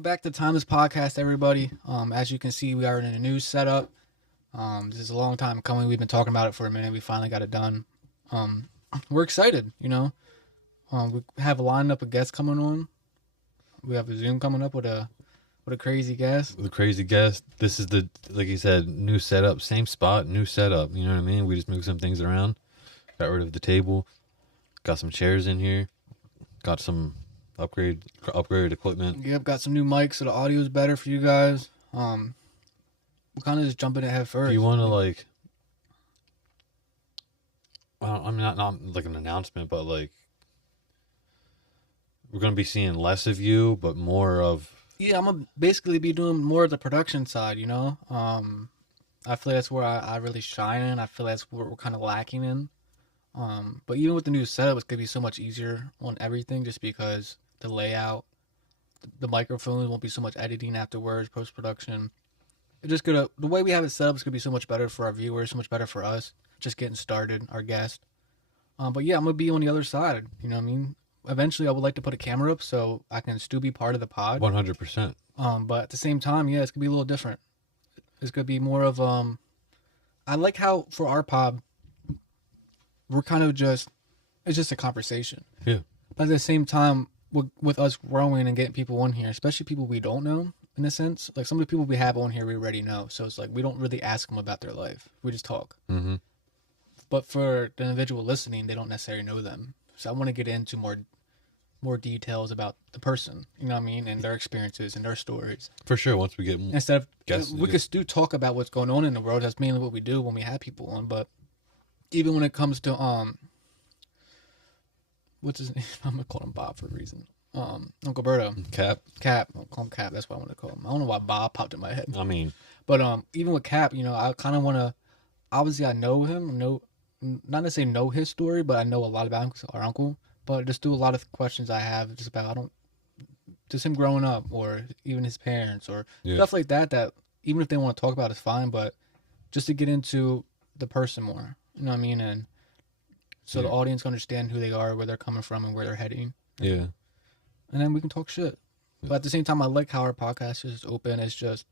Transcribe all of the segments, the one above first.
Welcome back to Timeless Podcast, everybody. As you can see, we are in a new setup. This is a long time coming. We've been talking about it for a minute. We finally got it done. We're excited, We have a lineup of guests coming on. We have a Zoom coming up with a crazy guest. With a crazy guest. This is like you said, new setup, same spot, new setup. You know what I mean? We just moved some things around, got rid of the table, got some chairs in here, got some upgraded equipment. Yep, got some new mics so the audio is better for you guys. We'll kind of just jump in head first. Do you want to not like an announcement, but like we're gonna be seeing less of you, but more of. Yeah, I'm gonna basically be doing more of the production side. I feel that's where I really shine in. I feel that's what we're kind of lacking in. But even with the new setup, it's gonna be so much easier on everything, just because the layout, the microphones won't be so much editing afterwards, post production. It's just the way we have it set up is gonna be so much better for our viewers, so much better for us. Just getting started, our guest. But yeah, I'm gonna be on the other side. You know what I mean? Eventually, I would like to put a camera up so I can still be part of the pod. 100%. But at the same time, yeah, it's gonna be a little different. It's gonna be more of I like how for our pod, we're kind of it's just a conversation. Yeah. But at the same time, with us growing and getting people on here, especially people we don't know, in a sense, like some of the people we have on here we already know. So it's like we don't really ask them about their life. We just talk. Mm-hmm. But for the individual listening, they don't necessarily know them. So I want to get into more details about the person, you know what I mean, and their experiences and their stories. For sure. Once we get instead of guests, we could still talk about what's going on in the world. That's mainly what we do when we have people on. But even when it comes to what's his name? I'm gonna call him Bob for a reason. Uncle Berto. Cap. I'll call him Cap. That's what I want to call him. I don't know why Bob popped in my head. I mean, but even with Cap, I kind of want to. Obviously, I know him. Not necessarily know his story, but I know a lot about him because our uncle. But just do a lot of questions I have just about just him growing up, or even his parents, or stuff like that. That even if they want to talk about, it's fine. But just to get into the person more, you know what I mean, and so the audience can understand who they are, where they're coming from, and where they're heading. Yeah. And then we can talk shit. But at the same time, I like how our podcast is open. It's just,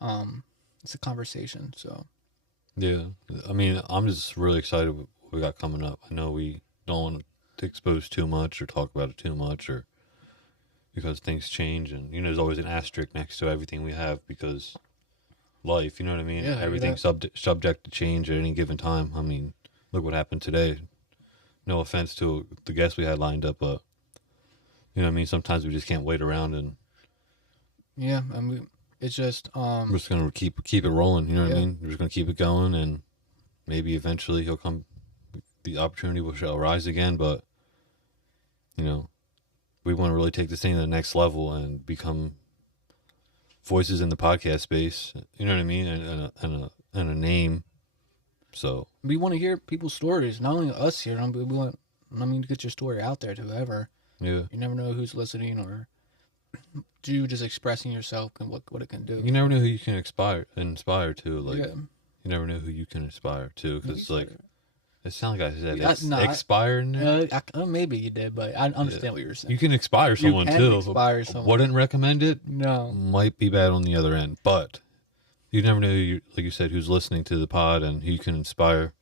it's a conversation. So. Yeah. I mean, I'm just really excited with what we got coming up. I know we don't want to expose too much or talk about it too much, or because things change, and there's always an asterisk next to everything we have because life. You know what I mean? Yeah, everything's subject to change at any given time. I mean, look what happened today. No offense to the guests we had lined up, but you know what I mean? Sometimes we just can't wait around, and yeah, I mean, it's just we're just gonna keep it rolling. You know what I mean? We're just gonna keep it going, and maybe eventually he'll come. The opportunity will arise again, but we want to really take this thing to the next level and become voices in the podcast space. You know what I mean? And a name. So we want to hear people's stories, not only us here. We want, to get your story out there to whoever. Yeah. You never know who's listening, or you just expressing yourself and what it can do. You never know who you can inspire too. Like you never know who you can inspire to, because like it sounds like I said expire. Maybe you did, but I understand what you're saying. You can inspire someone too. Inspire someone. Wouldn't recommend it. No. Might be bad on the other end, but you never know, like you said, who's listening to the pod and who you can inspire.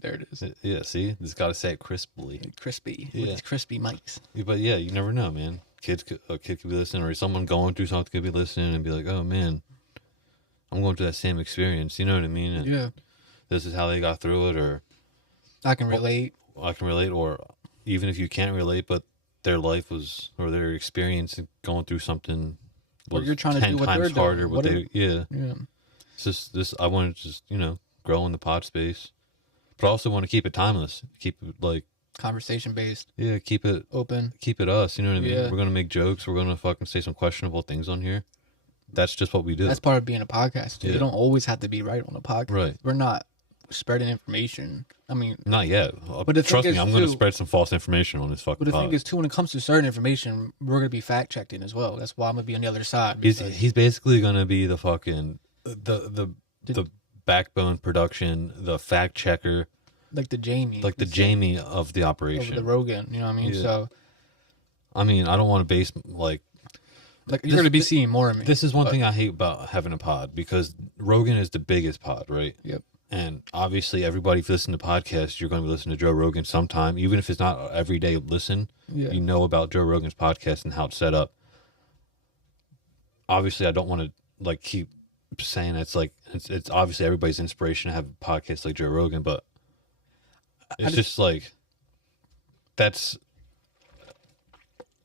There it is. Yeah, see? Just got to say it crisply. Crispy. With these crispy mics. But yeah, you never know, man. A kid could be listening, or someone going through something could be listening and be like, oh, man, I'm going through that same experience. You know what I mean? And this is how they got through it, or I can relate. Or even if you can't relate, but their life was, or their experience going through something was you're trying 10 to do what times they're harder. doing. Yeah. It's just this. I want to just grow in the pod space, but I also want to keep it timeless. Keep it like conversation based. Yeah, keep it open. Keep it us. You know what I mean? Yeah. We're gonna make jokes. We're gonna fucking say some questionable things on here. That's just what we do. That's part of being a podcast. Yeah. You don't always have to be right on a podcast. Right. We're not spreading information. I mean, not yet. But trust me, I'm going to spread some false information on this fucking But the pod. thing is, too, when it comes to certain information, we're going to be fact checking as well. That's why I'm going to be on the other side. He's basically going to be the fucking the backbone production, the fact checker, like the Jamie, the Jamie of the operation, the Rogan. You know what I mean? Yeah. So, I mean, I don't want to base like Like you're gonna be seeing more of me. This is one thing I hate about having a pod, because Rogan is the biggest pod, right? Yep. And obviously, everybody, if you listen to podcasts, you're going to be listening to Joe Rogan sometime, even if it's not an everyday listen. Yeah. You know about Joe Rogan's podcast and how it's set up. Obviously, I don't want to like keep saying it's obviously everybody's inspiration to have a podcast like Joe Rogan, but it's just like that's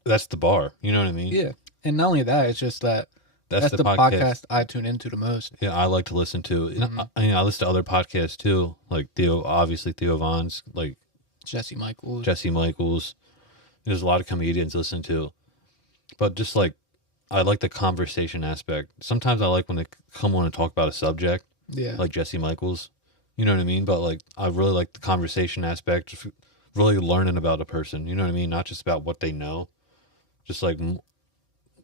the bar. You know what I mean? Yeah. And not only that, it's just that that's the podcast I tune into the most. Yeah, I like to listen to. I listen to other podcasts too, like Theo Von's, like Jesse Michaels. There's a lot of comedians to listen to, but just like I like the conversation aspect. Sometimes I like when they come on and talk about a subject, like Jesse Michaels. You know what I mean? But like I really like the conversation aspect, really learning about a person. You know what I mean? Not just about what they know, just like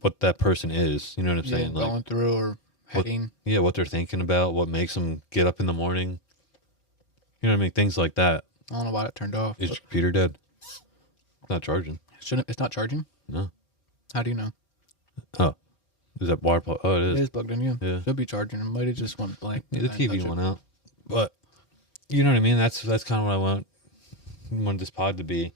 what that person is. You know what I'm saying? Going like, through or heading. What they're thinking about, what makes them get up in the morning. You know what I mean? Things like that. I don't know why it turned off. Is your computer dead? It's not charging. It's not charging? No. How do you know? Oh. Is that water plug? Oh, it is. It is plugged in, yeah. Should be charging. It might have just went blank. The TV went out. But, you know what I mean? That's kind of what I want this pod to be.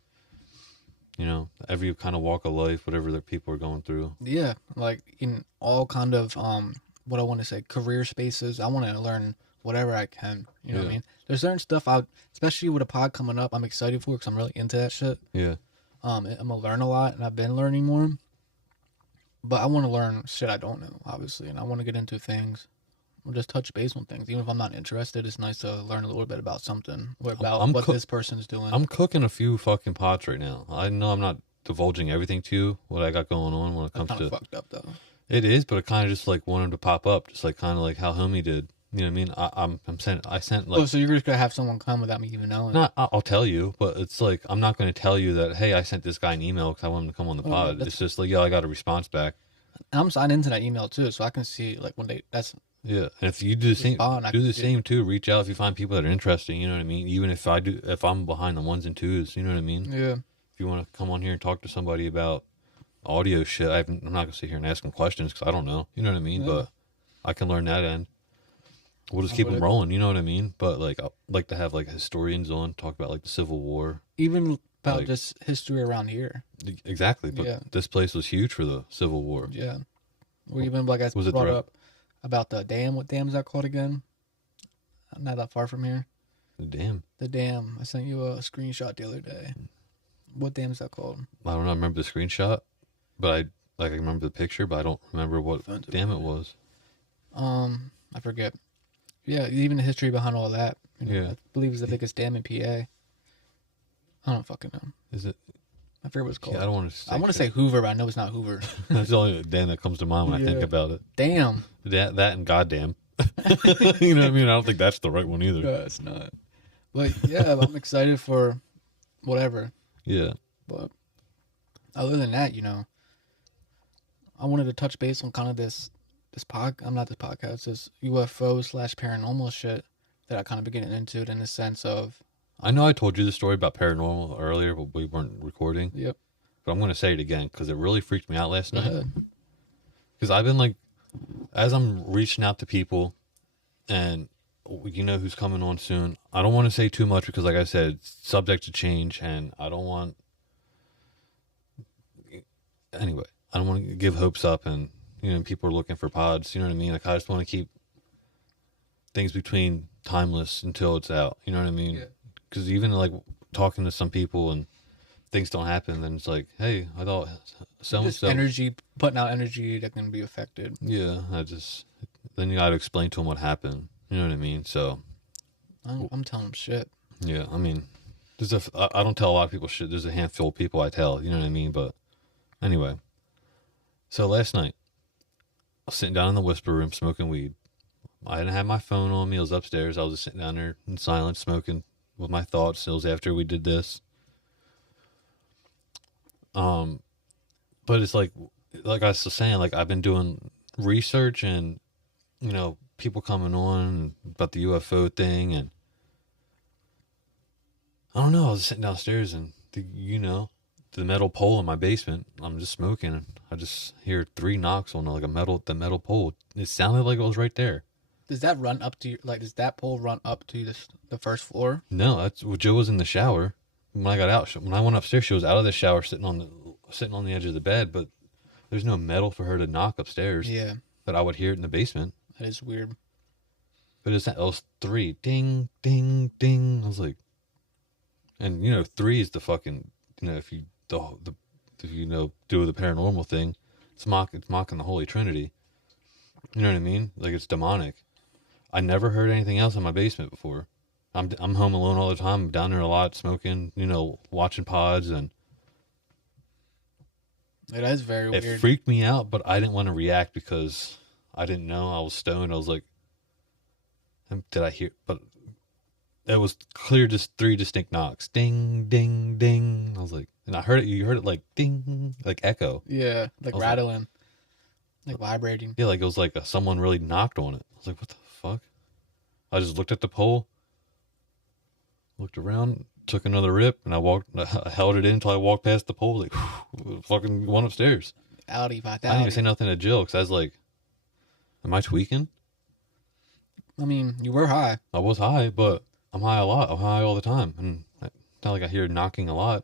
You know, every kind of walk of life, whatever the people are going through. Yeah, like in all kind of what I want to say, career spaces. I want to learn whatever I can. You know what I mean? There's certain stuff especially with a pod coming up, I'm excited for because I'm really into that shit. Yeah. I'm gonna learn a lot, and I've been learning more. But I want to learn shit I don't know, obviously, and I want to get into things. Or just touch base on things, even if I'm not interested. It's nice to learn a little bit about something, or about what this person's doing. I'm cooking a few fucking pots right now. I know I'm not divulging everything to you, what I got going on when it comes to. Fucked up though. It is, but it kind of just like wanted to pop up, just like kind of like how Homie did. You know what I mean? I sent like. Oh, so you're just gonna have someone come without me even knowing? Not, I'll tell you, but it's like I'm not going to tell you that. Hey, I sent this guy an email because I want him to come on the pod. It's just like, I got a response back. And I'm signed into that email too, so I can see like when Yeah, and if you do the same too. Reach out if you find people that are interesting. You know what I mean? Even if I'm behind the ones and twos, you know what I mean? Yeah. If you want to come on here and talk to somebody about audio shit, I'm not gonna sit here and ask them questions because I don't know. You know what I mean? Yeah. But I can learn that end. We'll just keep them rolling. You know what I mean? But like, I like to have like historians on, talk about like the Civil War, even about like, just history around here. Exactly. But this place was huge for the Civil War. Yeah. Or even like I brought up about the dam. What dam is that called again? Not that far from here. The dam. The dam. I sent you a screenshot the other day. What dam is that called? I don't know. I remember the screenshot, but I remember the picture, but I don't remember what dam it was. I forget. Yeah, even the history behind all that. You know, I believe it's the biggest dam in PA. I don't fucking know. Is it? I forget what it's called. Yeah, I don't want to. I want to say Hoover, but I know it's not Hoover. That's the only dam that comes to mind when I think about it. Damn. That and goddamn. You know what I mean? I don't think that's the right one either. No, it's not. But yeah, I'm excited for whatever. Yeah. But other than that, I wanted to touch base on kind of this podcast, this UFO/paranormal shit that I kind of been getting into it in the sense of. I know I told you the story about paranormal earlier, but we weren't recording. Yep. But I'm going to say it again because it really freaked me out last night. Because I've been like, as I'm reaching out to people and you know who's coming on soon, I don't want to say too much because like I said, it's subject to change and I don't want to give hopes up and, people are looking for pods, you know what I mean? Like I just want to keep things between timeless until it's out, you know what I mean? Yeah. Because even like talking to some people and things don't happen, then it's like, hey, I thought so-and-so. Energy, putting out energy that can be affected. Yeah, then you got to explain to them what happened. You know what I mean? So. I'm telling them shit. Yeah, I mean, I don't tell a lot of people shit. There's a handful of people I tell, you know what I mean? But anyway. So last night, I was sitting down in the whisper room smoking weed. I didn't have my phone on me. I was upstairs. I was just sitting down there in silence smoking with my thoughts. It was after we did this. But it's like I was saying, like I've been doing research and, people coming on about the UFO thing. And I don't know. I was sitting downstairs and, the metal pole in my basement. I'm just smoking, and I just hear 3 knocks on like the metal pole. It sounded like it was right there. Does that run up to your, like? Does that pole run up to the first floor? No, that's well, Joe was in the shower when I got out. When I went upstairs, she was out of the shower, sitting on the edge of the bed. But there's no metal for her to knock upstairs. Yeah, But I would hear it in the basement. that is weird. But it was 3, ding, ding, ding. I was like, and 3 is the fucking, if you the if you do the paranormal thing, it's mocking the Holy Trinity. You know what I mean? Like it's demonic. I never heard anything else in my basement before. I'm home alone all the time. I'm down there a lot, smoking, watching pods, and It is very it weird. freaked me out. But I didn't want to react because I didn't know. I was stoned. I was like, did I hear? But it was clear, just 3 distinct knocks, ding, ding, ding. I was like, and I heard it. You heard it like ding, like echo. Yeah, like I was rattling, like vibrating. Yeah, like it was like someone really knocked on it. I was like, what the fuck? I just looked at the pole, looked around, took another rip, and I held it in until I walked past the pole, like, fucking went upstairs. Audi I didn't even say vitality. nothing to Jill because I was like, am I tweaking? I mean, you were high. I was high, but I'm high a lot. I'm high all the time. And it's not like I hear knocking a lot.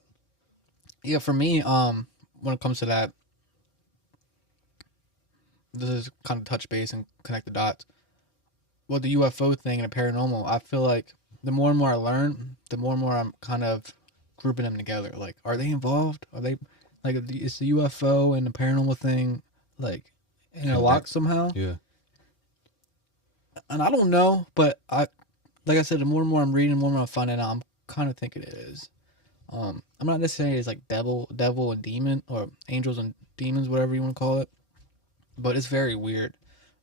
Yeah, for me, when it comes to that, this is kind of touch base and connect the dots. Well, the UFO thing and the paranormal, I feel like the more and more I learn, the more and more I'm kind of grouping them together. Like, are they involved? Are they like is the UFO and the paranormal thing like interlocked Connect. somehow? Yeah. And I don't know, but like I said, the more and more I'm reading, the more and more I'm finding out, I'm kind of thinking it is. I'm not necessarily it's like devil and demon, or angels and demons, whatever you want to call it, but it's very weird.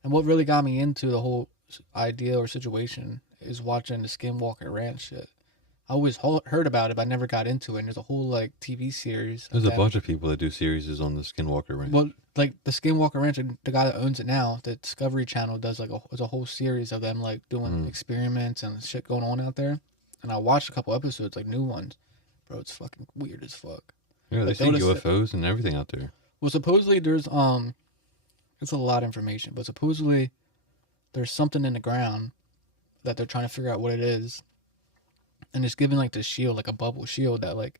And what really got me into the whole idea or situation is watching the Skinwalker Ranch shit. I always heard about it, but I never got into it. And there's a whole like TV series of There's a them. bunch of people that do series on the Skinwalker Ranch. Well, like the Skinwalker Ranch, the guy that owns it now, the Discovery Channel does like there's a whole series of them like doing experiments and shit going on out there. And I watched a couple episodes, like new ones. Bro, it's fucking weird as fuck. Yeah, they Like see UFOs and everything out there. well, supposedly there's it's a lot of information, but supposedly there's something in the ground that they're trying to figure out what it is, and it's given like this shield, like a bubble shield that like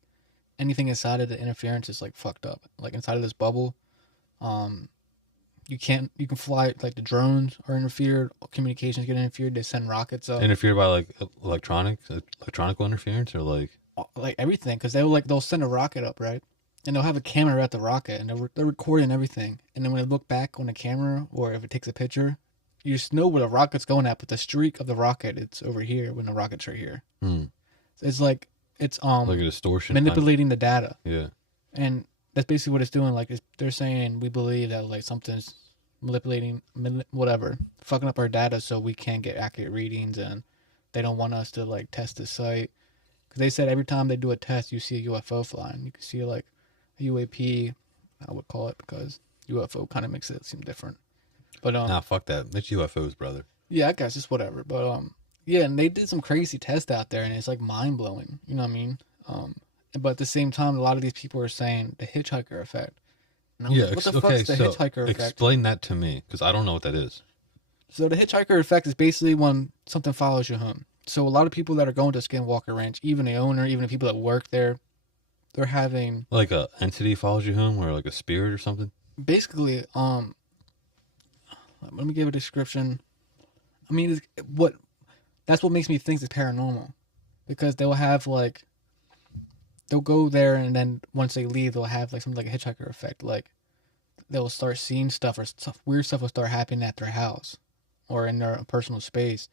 anything inside of the interference is like fucked up. Like inside of this bubble, um, you can fly like the drones are interfered, communications get interfered. They send rockets up, Interfered by like electronical interference or like. like everything, because they'll send a rocket up, right? And they'll have a camera at the rocket, and they're recording everything. And then when they look back on the camera, or if it takes a picture, you just know where the rocket's going at. But the streak of the rocket, it's over here when the rocket's right here. Hmm. It's like it's Like a distortion. manipulating the data, Yeah. and that's basically what it's doing. Like they're saying we believe that like something's whatever, fucking up our data so we can't get accurate readings, and they don't want us to like test the site. Because they said every time they do a test, you see a UFO flying. You can see like a UAP, I would call it, because UFO kind of makes it seem different. But Nah, fuck that. It's UFOs, brother. yeah, I guess it's whatever. But yeah, and they did some crazy tests out there, and it's like mind blowing. You know what I mean? But at the same time, a lot of these people are saying the hitchhiker effect. And I was Yeah. like, what the Okay. fuck's the So hitchhiker effect? explain that to me because I don't know what that is. So the hitchhiker effect is basically when something follows you home. So a lot of people that are going to Skinwalker Ranch, even the owner, even the people that work there, they're having Like a entity follows you home, or like a spirit or something. basically let me give a description. I mean, what that's what makes me think it's paranormal, because they'll have like they'll go there, and then once they leave, they'll have like something like a hitchhiker effect. Like they'll start seeing stuff, or stuff, weird stuff will start happening at their house or in their personal space,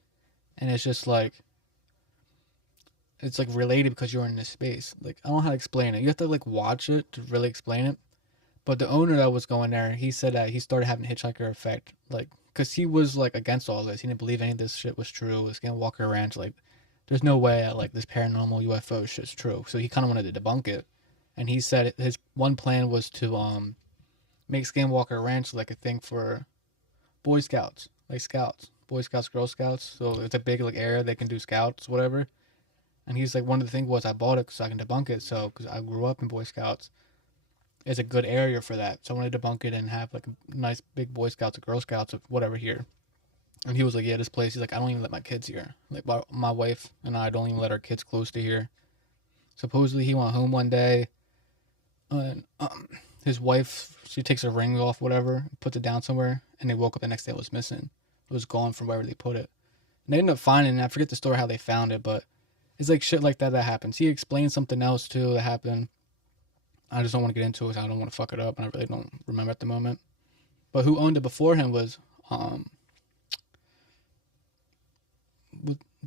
and it's just like it's like related because you're in this space. Like I don't know how to explain it. You have to like watch it to really explain it. But the owner that was going there, he said that he started having hitchhiker effect, like, because he was like against all this. He didn't believe any of this shit was true. This Skinwalker Ranch, like, there's no way like this paranormal UFO shit's true. So he kind of wanted to debunk it, and he said his one plan was to make Skinwalker Ranch like a thing for Boy Scouts, like scouts, Boy Scouts, Girl Scouts. So it's a big like area they can do scouts, whatever. And he's like, one of the things was I bought it so I can debunk it. So because I grew up in Boy Scouts. is a good area for that. So I wanted to debunk it and have like a nice big Boy Scouts or Girl Scouts or whatever here. And he was like, yeah, this place. He's like, I don't even let my kids here. Like my wife and I don't even let our kids close to here. Supposedly he went home one day, and his wife, she takes her ring off, whatever, puts it down somewhere, and they woke up the next day, it was missing. It was gone from wherever they put it. And they ended up finding it. I forget the story how they found it, but it's like shit like that happens. He explained something else too that happened. I just don't want to get into it. I don't want to fuck it up, and I really don't remember at the moment. But who owned it before him was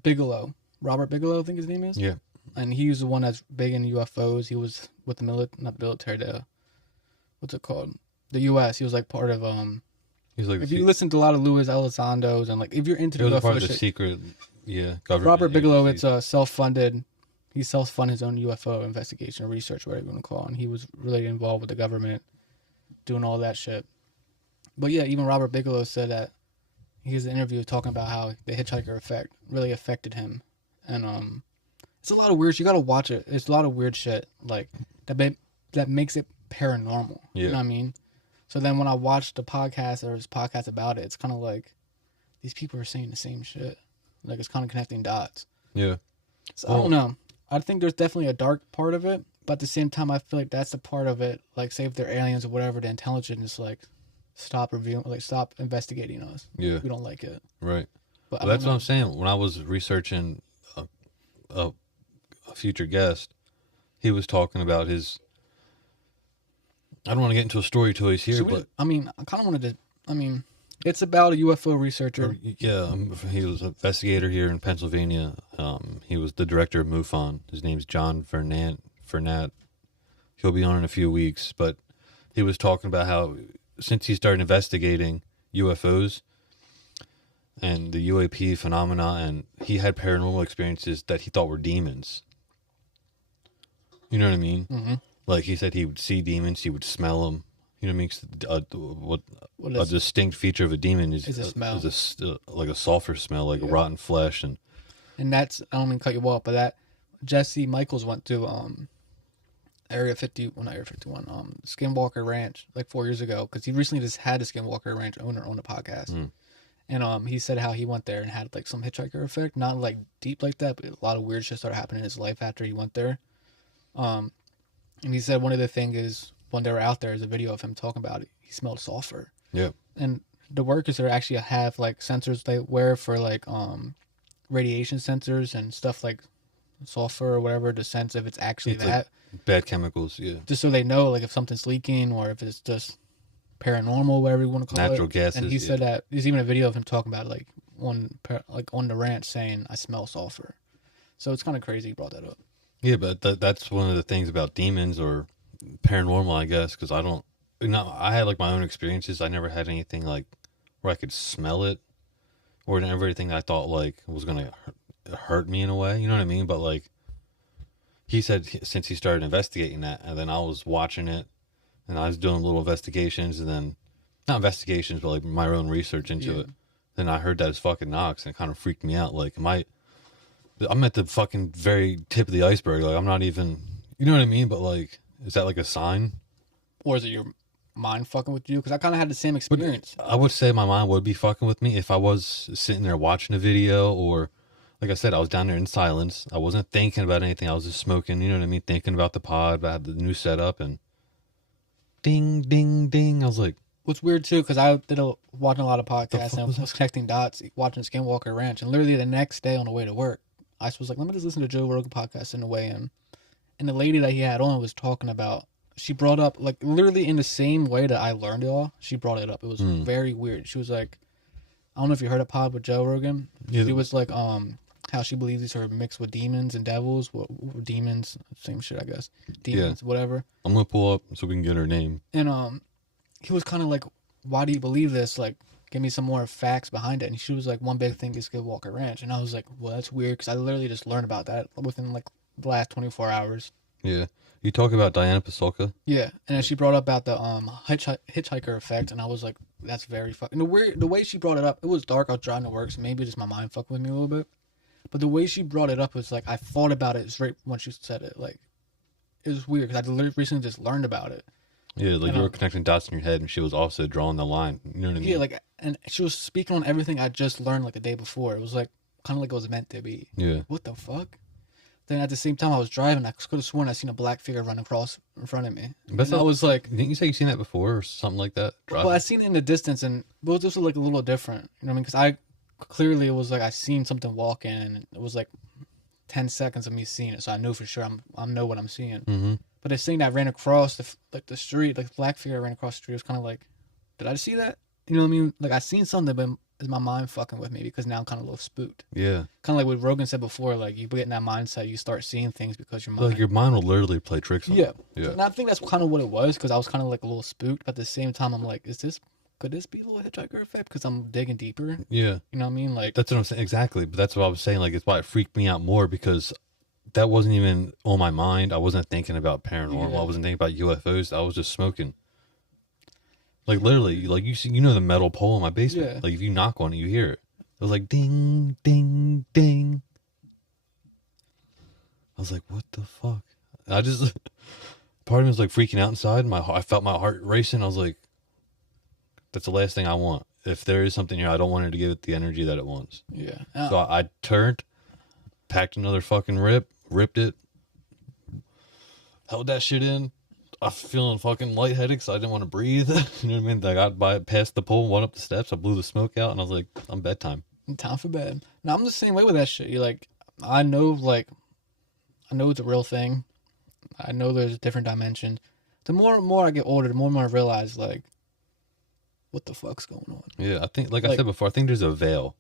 Bigelow, Robert Bigelow, I think his name is. Yeah. And he was the one that's big in UFOs. He was with the not the military, what's it called? The U.S. He was like part of He's like if you listen to a lot of Louis Elizondo's and like if you're into he the was a part UFO of the shit, secret, government. Robert Bigelow, agencies. it's a self-funded. He self-funded his own UFO investigation or research, whatever you want to call it. And he was really involved with the government, doing all that shit. But yeah, even Robert Bigelow said that he has an interview talking about how the hitchhiker effect really affected him, and it's a lot of weird. You gotta watch it. It's a lot of weird shit like that makes it paranormal. Yeah. You know what I mean? So then when I watched the podcast or his podcast about it, it's kind of like these people are saying the same shit. Like it's kind of connecting dots. Yeah. So I don't know. I think there's definitely a dark part of it, but at the same time, I feel like that's the part of it. Like, say if they're aliens or whatever, the intelligence is like, stop reviewing, like stop investigating us. Yeah. We don't like it. Right. But Well, that's what I'm saying. When I was researching a future guest, he was talking about his. I don't want to get into a story till he's here, but I mean, I kind of wanted to. I mean, it's about a UFO researcher. yeah, he was an investigator here in Pennsylvania. He was the director of MUFON. His name's John Fernat. He'll be on in a few weeks, but he was talking about how since he started investigating UFOs and the UAP phenomena, and he had paranormal experiences that he thought were demons. You know what I mean? Mm-hmm. Like he said, he would see demons, he would smell them. You know what I mean? A distinct feature of a demon is a smell, like a sulfur smell, like rotten flesh, and that's I don't mean to cut you off, but that Jesse Michaels went to Area 50, well not Area 51, Skinwalker Ranch like 4 years ago because he recently just had a Skinwalker Ranch owner on the podcast, and he said how he went there and had like some hitchhiker effect, not like deep like that, but a lot of weird shit started happening in his life after he went there, and he said one of the things is when they were out there is a video of him talking about it. He smelled sulfur. Yeah. And the workers there actually have like sensors they wear for like radiation sensors and stuff like sulfur or whatever to sense if it's actually it's that like bad chemicals. Yeah. just so they know like if something's leaking or if it's just paranormal, whatever you want to call it. Natural gases. And he said that there's even a video of him talking about it, like on the ranch saying I smell sulfur. So it's kind of crazy he brought that up. Yeah, but that's one of the things about demons or paranormal, I guess, because I had like my own experiences. I never had anything like where I could smell it or everything I thought like was going to hurt me in a way. You know what I mean? But like he said, since he started investigating that, and then I was watching it and I was doing little investigations and then not investigations, but like my own research into it. Then I heard that as fucking knocks and it kind of freaked me out. Like, I'm at the fucking very tip of the iceberg. Like, I'm not even, you know what I mean? But like, is that like a sign? Or is it your mind fucking with you? Because I kind of had the same experience. But I would say my mind would be fucking with me if I was sitting there watching a video or, like I said, I was down there in silence. I wasn't thinking about anything. I was just smoking, you know what I mean? Thinking about the pod, about the new setup, and ding, ding, ding. I was like, what's weird too, because I did watching a lot of podcasts and I was connecting dots, watching Skinwalker Ranch, and literally the next day on the way to work, I was like, let me just listen to Joe Rogan podcast in the way in. And the lady that he had on was talking about, she brought up, like, literally in the same way that I learned it all, she brought it up. It was very weird. She was like, I don't know if you heard a pod with Joe Rogan. Yeah. She was like, how she believes these are mixed with demons and devils. Well, demons, same shit, I guess. Demons, whatever. I'm going to pull up so we can get her name. And he was kind of like, why do you believe this? Like, give me some more facts behind it. And she was like, one big thing is Skinwalker Ranch. And I was like, well, that's weird because I literally just learned about that within like the last 24 hours. Yeah. You talk about Diana Pasulka? Yeah. And then she brought up about the hitchhiker effect. And I was like, that's very fucking... The way she brought it up, it was dark. I was driving to work. So maybe just my mind fucked with me a little bit. But the way she brought it up was like, I thought about it straight when she said it. Like, it was weird because I recently just learned about it. Yeah, like And you were connecting dots in your head, and she was also drawing the line. You know what I yeah, mean? like, and she was speaking on everything I just learned like the day before. It was like kind of like it was meant to be. Yeah. Like, what the fuck? Then at the same time I was driving, I could have sworn I seen a black figure run across in front of me. That's And I not, was like, didn't you say you seen that before or something like that? well, I Driving? seen it in the distance, and it was just like a little different. You know what I mean? Because I clearly it was like I seen something walking, and it was like 10 seconds of me seeing it, so I knew for sure I know what I'm seeing. Mm-hmm. But this thing that ran across like the street, like the black figure ran across the street, was kind of like, did I see that? You know what I mean? Like I seen something, but is my mind fucking with me because now I'm kind of a little spooked. Yeah. Kind of like what Rogan said before, like you get in that mindset, you start seeing things because your mind. Like your mind will literally play tricks on Yeah. you. Yeah. And I think that's kind of what it was because I was kind of like a little spooked, but at the same time, I'm like, could this be a little hitchhiker effect? Because I'm digging deeper. Yeah. You know what I mean? Like, That's what I'm saying. Exactly. But that's what I was saying. Like, it's why it freaked me out more because that wasn't even on my mind. I wasn't thinking about paranormal. Yeah. I wasn't thinking about UFOs. I was just smoking. Like literally, like you know the metal pole in my basement. Yeah. Like if you knock on it, you hear it. It was like ding, ding, ding. I was like, what the fuck? I just part of me was like freaking out inside. I felt my heart racing. I was like, that's the last thing I want. If there is something here, I don't want it to give it the energy that it wants. yeah. So I turned, packed another fucking ripped it, held that shit in. I was feeling fucking lightheaded because I didn't want to breathe. You know what I mean? I got past the pole, went up the steps, I blew the smoke out, and I was like, I'm bedtime. Time for bed. Now I'm the same way with that shit. You're like, I know it's a real thing. I know there's different dimensions. The more and more I get older, the more and more I realize like, what the fuck's going on? Yeah, I think, like I said before, I think there's a veil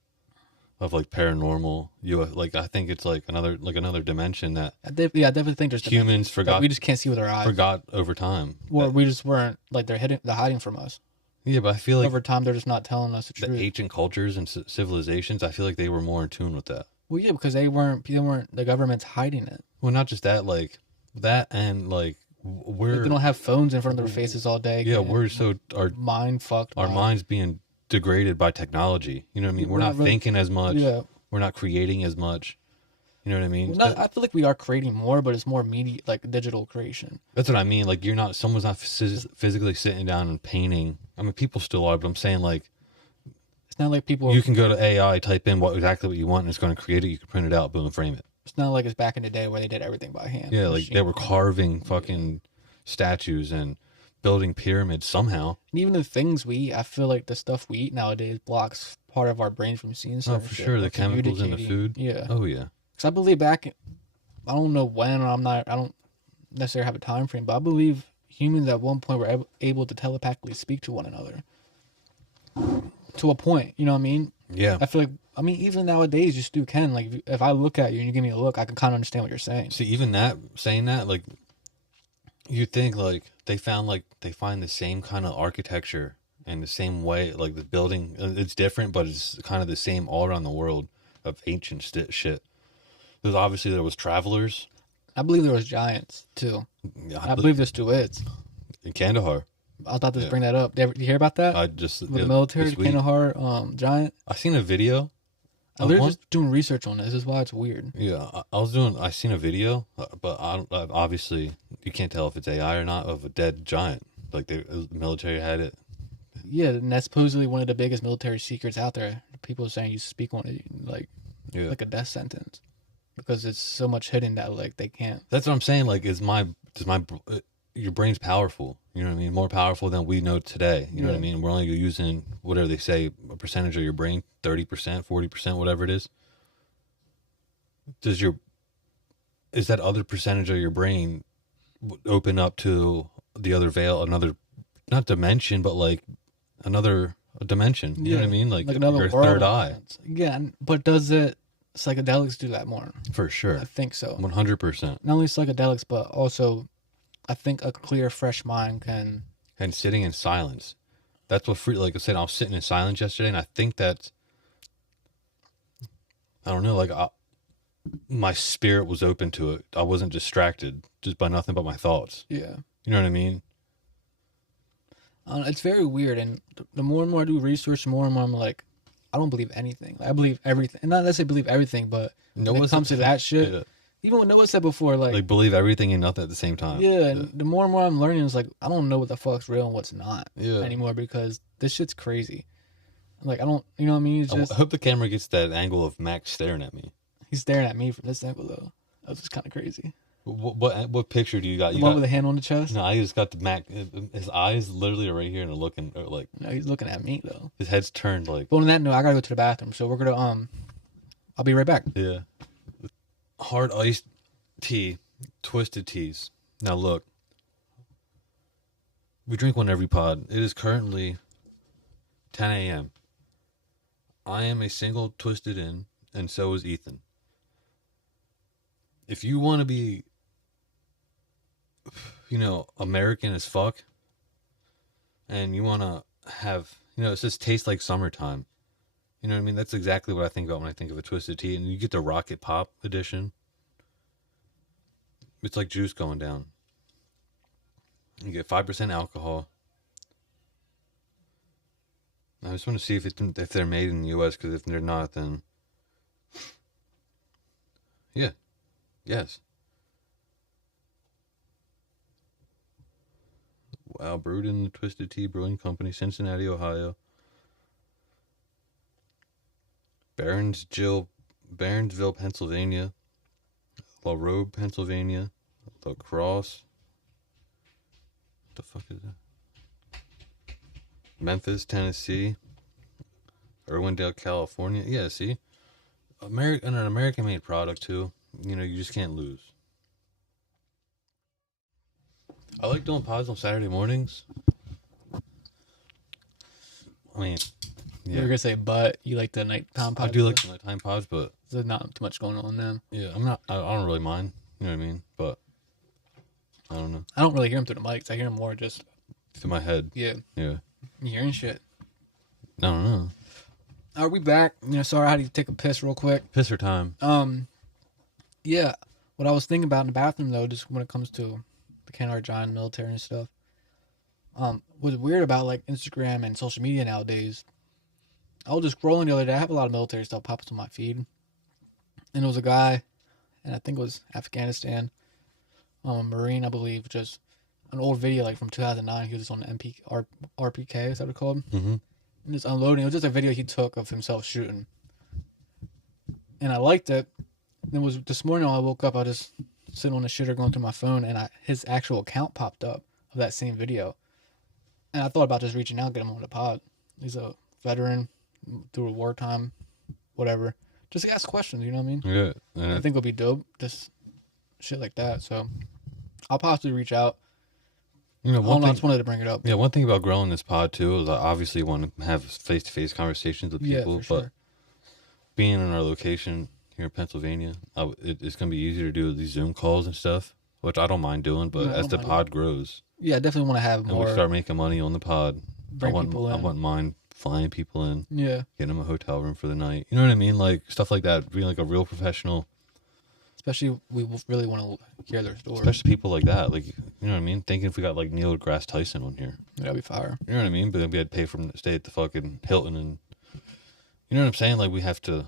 of like paranormal. Like I think it's like another dimension that I definitely think there's humans forgot. we just can't see with our eyes. Forgot over time. Or we just weren't like they're hiding from us. Yeah, but I feel like Over time they're just not telling us the the truth. ancient cultures and civilizations, I feel like they were more in tune with that. Well, yeah, because they weren't the government's hiding it. Well, not just that, like that, and like we're Like, they don't have phones in front of their faces all day. yeah, getting we're so our mind fucked. our by- minds being degraded by technology. You know what I mean? We're not really- thinking as much. Yeah. We're not creating as much. You know what I mean? Well, I feel like we are creating more, but it's more media, like digital creation. That's what I mean. Like someone's not physically sitting down and painting. I mean, people still are, but I'm saying like It's not like people. you can go to AI, type in exactly what you want, and it's going to create it. You can print it out, boom, frame it. It's not like it's back in the day where they did everything by hand. Yeah, like they were Machine. carving fucking statues and building pyramids somehow. And even the things we eat, I feel like the stuff we eat nowadays blocks part of our brain from seeing Oh, certain for shit, sure, the like chemicals in the communicating. food. Yeah. Oh yeah. Because I believe I don't know when, or I don't necessarily have a time frame, but I believe humans at one point were able to telepathically speak to one another. To a point, you know what I mean? Yeah. I feel like, even nowadays you still can. Like, if I look at you and you give me a look, I can kind of understand what you're saying. See, even that, saying that, like, you think, like, they find the same kind of architecture and the same way, like, the building, it's different, but it's kind of the same all around the world of ancient shit. Obviously, there was travelers. I believe there was giants, too. Yeah, I believe there still is. in Kandahar. I was about to Yeah. bring that up. Did you hear about that? I just With the military, the Kandahar giant? I seen a video. Oh, they're just doing research on this. This is why it's weird. Yeah, I seen a video, but obviously you can't tell if it's AI or not of a dead giant. Like the military had it. Yeah, and that's supposedly one of the biggest military secrets out there. People are saying you speak on it like Yeah, a death sentence because it's so much hidden that like they can't. that's what I'm saying. Like, your brain's powerful. You know what I mean? More powerful than we know today. You know what I Yeah. mean? We're only using whatever they say, a percentage of your brain, 30%, 40%, whatever it is. Is that other percentage of your brain open up to the other veil, another, not dimension, but like another dimension? You know what I mean? Like another your world third in a eye. sense. Yeah, but does it psychedelics do that more? For sure. I think so. 100%. Not only psychedelics, but also I think a clear, fresh mind can. And sitting in silence. That's what like I said, I was sitting in silence yesterday, and I think that's, I don't know, like my spirit was open to it. I wasn't distracted just by nothing but my thoughts. Yeah. You know what I mean? It's very weird, and the more and more I do research, the more and more I'm like, I don't believe anything. I believe everything, and not necessarily believe everything, but when it comes to that shit, even what Noah said before, Like believe everything and nothing at the same time. yeah, and the more and more I'm learning, it's like I don't know what the fuck's real and what's not anymore because this shit's crazy. Like I don't, you know what I mean? It's I just hope the camera gets that angle of Max staring at me. he's staring at me from this angle though. That was just kind of crazy. What picture do you got? The You one got with the hand on the chest. no. I just got the Mac. His eyes literally are right here and are looking like No, he's looking at me though. his head's turned like. But on that note, I gotta go to the bathroom, so we're gonna I'll be right back. Yeah. Hard iced tea, twisted teas. Now look, we drink one every pod. It is currently 10 a.m. I am a single twisted in, and so is Ethan. If you want to be, American as fuck, and you want to have, it just tastes like summertime. You know what I mean? That's exactly what I think about when I think of a twisted tea. And you get the Rocket Pop edition. It's like juice going down. You get 5% alcohol. I just want to see if they're made in the U.S. Because if they're not, then yeah, yes. Wow, brewed in the Twisted Tea Brewing Company, Cincinnati, Ohio. Baronsville, Pennsylvania. La Robe, Pennsylvania. La Crosse. What the fuck is that? Memphis, Tennessee. Irwindale, California. Yeah, see? An American-made product, too. You just can't lose. I like doing pods on Saturday mornings. I mean, You yeah. were gonna say, but you like the nighttime pods? I do like the nighttime pods, but There's not too much going on then. yeah, I don't really mind. You know what I mean? But I don't know. I don't really hear them through the mics. I hear them more just Through my head. yeah. Yeah. You hearing shit. I don't know. Are we back? Sorry, I had to take a piss real quick. Pisser time. Yeah. What I was thinking about in the bathroom though, just when it comes to the Canada Giant military and stuff, what's weird about like Instagram and social media nowadays. I was just scrolling the other day. I have a lot of military stuff pop up on my feed, and it was a guy, and I think it was Afghanistan, Marine, I believe, just an old video like from 2009. He was just on the RPK, is that what it's called? Mm-hmm. And just unloading. It was just a video he took of himself shooting, and I liked it. Then was this morning when I woke up, I was just sitting on the shitter going through my phone, and his actual account popped up of that same video, and I thought about just reaching out, get him on the pod. He's a veteran through a wartime, whatever. Just ask questions, you know what I mean? Yeah. I think it'll be dope, just shit like that. So I'll possibly reach out. I just wanted to bring it up. Yeah, one thing about growing this pod too is I obviously want to have face-to-face conversations with people, Yeah, for but sure. being in our location here in Pennsylvania, it's going to be easier to do these Zoom calls and stuff, which I don't mind doing. But No, I as don't the mind pod grows Yeah, I definitely want to have and more. we start making money on the pod, Bring people in. I wouldn't mind flying people in, Yeah, getting them a hotel room for the night. You know what I mean? Like stuff like that, being like a real professional. especially we really want to hear their stories. Especially people like that, like you know what I mean. Thinking if we got like Neil deGrasse Tyson on here, That'd be fire. you know what I mean. But then we had to pay for him to stay at the fucking Hilton, and you know what I'm saying. Like we have to.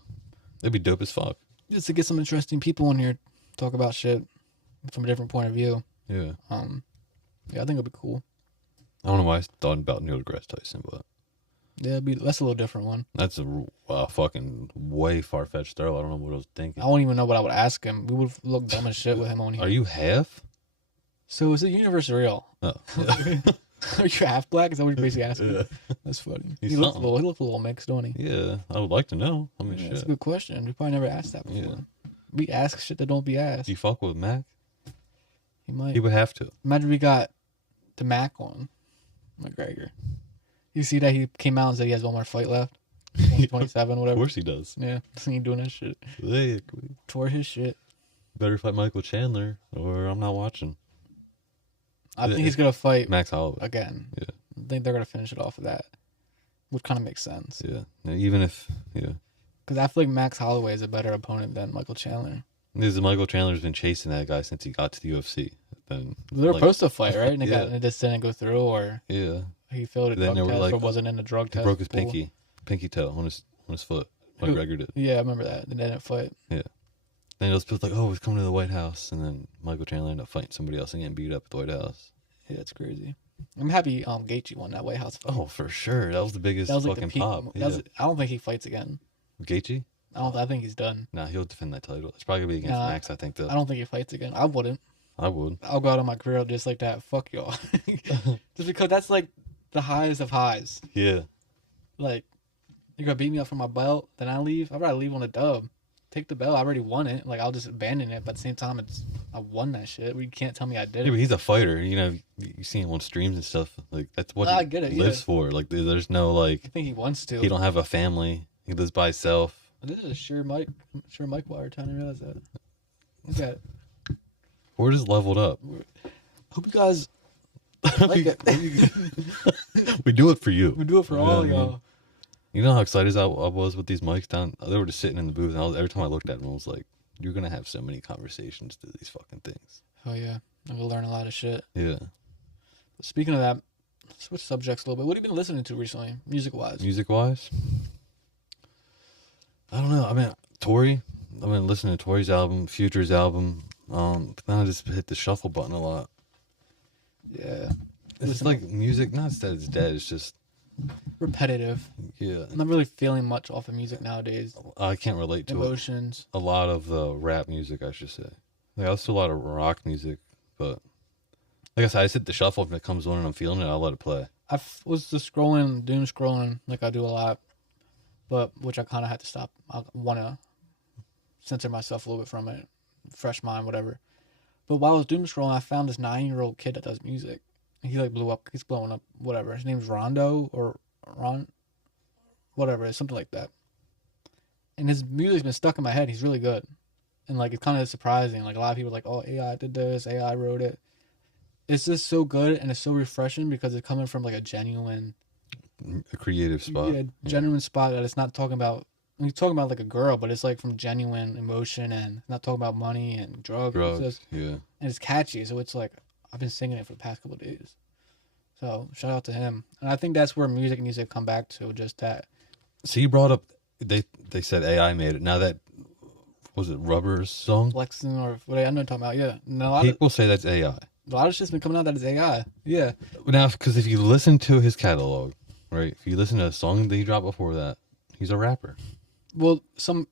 It'd be dope as fuck. Just to get some interesting people in here, talk about shit from a different point of view. Yeah. Yeah, I think it'll be cool. I don't know why I thought about Neil deGrasse Tyson, but Yeah, that's a little different one. that's a fucking way far fetched throw. I don't know what I was thinking. I don't even know what I would ask him. We would look dumb as shit with him on here. Are you half? So is the universe real? Oh, Are you half black? Is that what you're basically asking? yeah. That's funny. He's He looks something. he looks a little mixed, don't he? Yeah, I would like to know. I mean, Yeah, that's a shit. good question. We probably never asked that before. Yeah. We ask shit that don't be asked. Do you fuck with Mac? He might. He would have to. Imagine we got the Mac on McGregor. You see that he came out and said he has one more fight left? 27, Of whatever. course he does. Yeah, he ain't doing that shit. Hey, Tore his shit. better fight Michael Chandler, or I'm not watching. I think he's gonna fight Max Holloway. again. Yeah. I think they're gonna finish it off with that, which kind of makes sense. Yeah. Even if, yeah. Because I feel like Max Holloway is a better opponent than Michael Chandler. Because Michael Chandler's been chasing that guy since he got to the UFC. Then They were like, supposed to fight, right? And Yeah. it just didn't go through, or yeah, he failed a Then drug they were test, like- or wasn't in the drug he test. broke his pool. pinky toe on his foot. Who- McGregor did. Yeah, I remember that. They didn't fight. Yeah. Then it was like, oh, he's coming to the White House, and then Michael Chandler ended up fighting somebody else and getting beat up at the White House. Yeah, it's crazy. I'm happy Gaethje won that White House fight. Oh, for sure, that was the biggest That was like fucking the peak. pop. That was, I don't think he fights again. Gaethje? I think he's done. Nah, he'll defend that title. It's probably gonna be against Max, I think. Though I don't think he fights again. I wouldn't. I would. I'll go out on my career just like that. Fuck y'all. Just because that's like the highest of highs. Yeah. Like, you're gonna beat me up for my belt, then I leave. I'd rather leave on a dub. Take the belt. I already won it. Like, I'll just abandon it. But at the same time, I won that shit. You can't tell me I did Yeah, it. but he's a fighter. You know, you see him on streams and stuff. Like, that's what I he get it, lives for. Like, there's no like. I think he wants to. He don't have a family. He lives by himself. This is a sure Mike wire. Trying to realize that. Look at it. We're just leveled up. Hope you guys like it. We do it for you. We do it for all y'all. You know how excited I was with these mics down? They were just sitting in the booth, and every time I looked at them, I was like, you're going to have so many conversations through these fucking things. Oh, yeah. I'm going to learn a lot of shit. Yeah. Speaking of that, switch subjects a little bit. What have you been listening to recently, music-wise? Music-wise? I don't know. I mean, Tory. I've been listening to Tory's album, Future's album. Then I just hit the shuffle button a lot. Yeah. It's like music, not that it's dead, it's just repetitive. Yeah. I'm not really feeling much off of music nowadays. I can't relate to emotions. A lot of the rap music, I should say. Like, I listen to a lot of rock music, but like I said, I just hit the shuffle. If it comes on and I'm feeling it, I'll let it play. I was just doom scrolling like I do a lot, but which I kind of had to stop. I want to censor myself a little bit from it, fresh mind, whatever. But while I was doom scrolling, I found this 9-year-old kid that does music. And he like blew up. He's blowing up. Whatever. His name's Rondo or Ron, whatever. It's something like that. And his music's been stuck in my head. He's really good, and like it's kind of surprising. Like a lot of people are like, "Oh, AI did this. AI wrote it." It's just so good and it's so refreshing because it's coming from like a genuine, creative spot. Yeah, genuine spot that it's not talking about. He's talking about like a girl, but it's like from genuine emotion and not talking about money and drugs. Yeah. And it's catchy, so it's like I've been singing it for the past couple of days. So shout out to him, and I think that's where music needs to come back to. Just that. So you brought up they said AI made it. Now that was it Rubber's song? Flexing or what I know talking about. Yeah, no. People say that's AI. A lot of shit's been coming out that is AI. Yeah. Now, because if you listen to his catalog, right? If you listen to a song that he dropped before that, he's a rapper. Well, some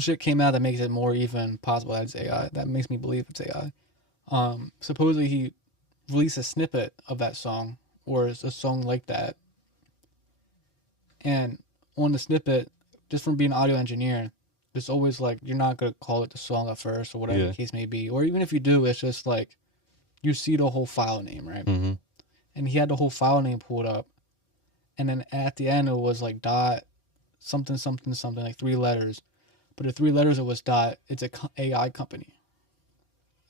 shit came out that makes it more even possible that it's AI. That makes me believe it's AI. Supposedly he released a snippet of that song or a song like that, and on the snippet, just from being an audio engineer, there's always like you're not gonna call it the song at first or whatever the case may be, or even if you do, it's just like you see the whole file name, right? Mm-hmm. And he had the whole file name pulled up, and then at the end it was like dot something something something, like 3 letters, but the 3 letters it was dot. It's a AI company,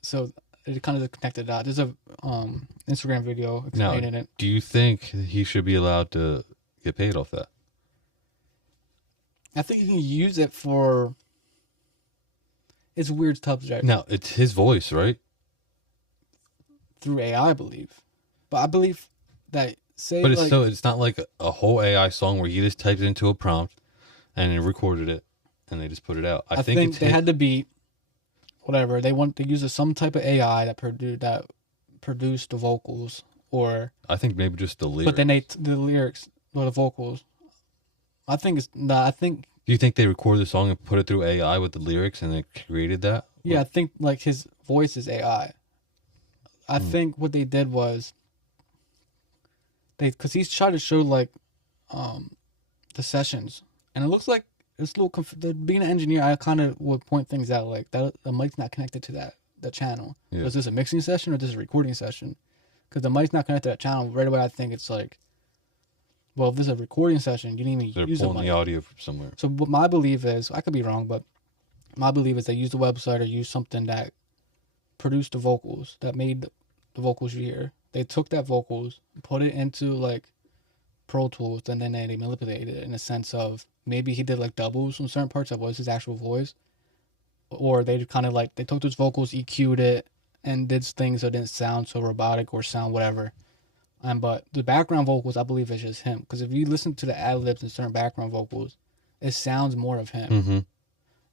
so it kind of connected dot. There's a Instagram video explaining it. Do you think he should be allowed to get paid off that? I think you can use it for. It's a weird subject. No, it's his voice, right? Through AI, I believe, but I believe that But it's still, it's not like a whole AI song where you just typed it into a prompt and it recorded it and they just put it out. I think they had to be, whatever they want to use some type of AI that produced the vocals, or I think maybe just the lyrics. But then the lyrics or the vocals. I think it's not. I think. Do you think they recorded the song and put it through AI with the lyrics and they created that? Yeah, I think like his voice is AI. I think what they did was because he's trying to show like the sessions, and it looks like it's a little being an engineer, I kind of would point things out like that the mic's not connected to the channel. Yeah. So is this a mixing session or is this a recording session? Because the mic's not connected to that channel right away. I think it's like, well, if this is a recording session, you didn't even use pulling the audio from somewhere. So what my belief is, I could be wrong, but my belief is they use the website or use something that produced the vocals, that made the vocals you hear. They took that vocals, put it into like Pro Tools, and then they manipulated it in a sense of maybe he did like doubles on certain parts that was his actual voice, or they kind of like they took those vocals, EQ'd it, and did things so it didn't sound so robotic or sound whatever. But the background vocals, I believe, is just him. Because if you listen to the ad libs and certain background vocals, it sounds more of him. Mm-hmm.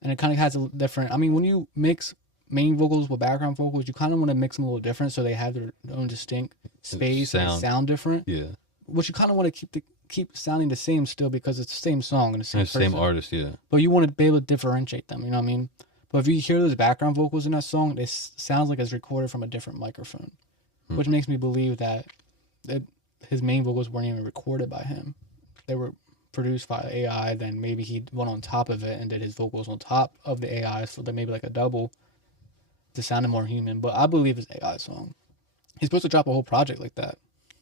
and it kind of has a different. I mean, when you mix main vocals with background vocals, you kind of want to mix them a little different so they have their own distinct space and sound different. Yeah. Which you kind of want to keep sounding the same still because it's the same song and the same same artist, yeah. But you want to be able to differentiate them. You know what I mean? But if you hear those background vocals in that song, it sounds like it's recorded from a different microphone, which makes me believe that his main vocals weren't even recorded by him. They were produced by AI. Then maybe he went on top of it and did his vocals on top of the AI, so that maybe like a double to sound more human. But I believe it's AI song. He's supposed to drop a whole project like that,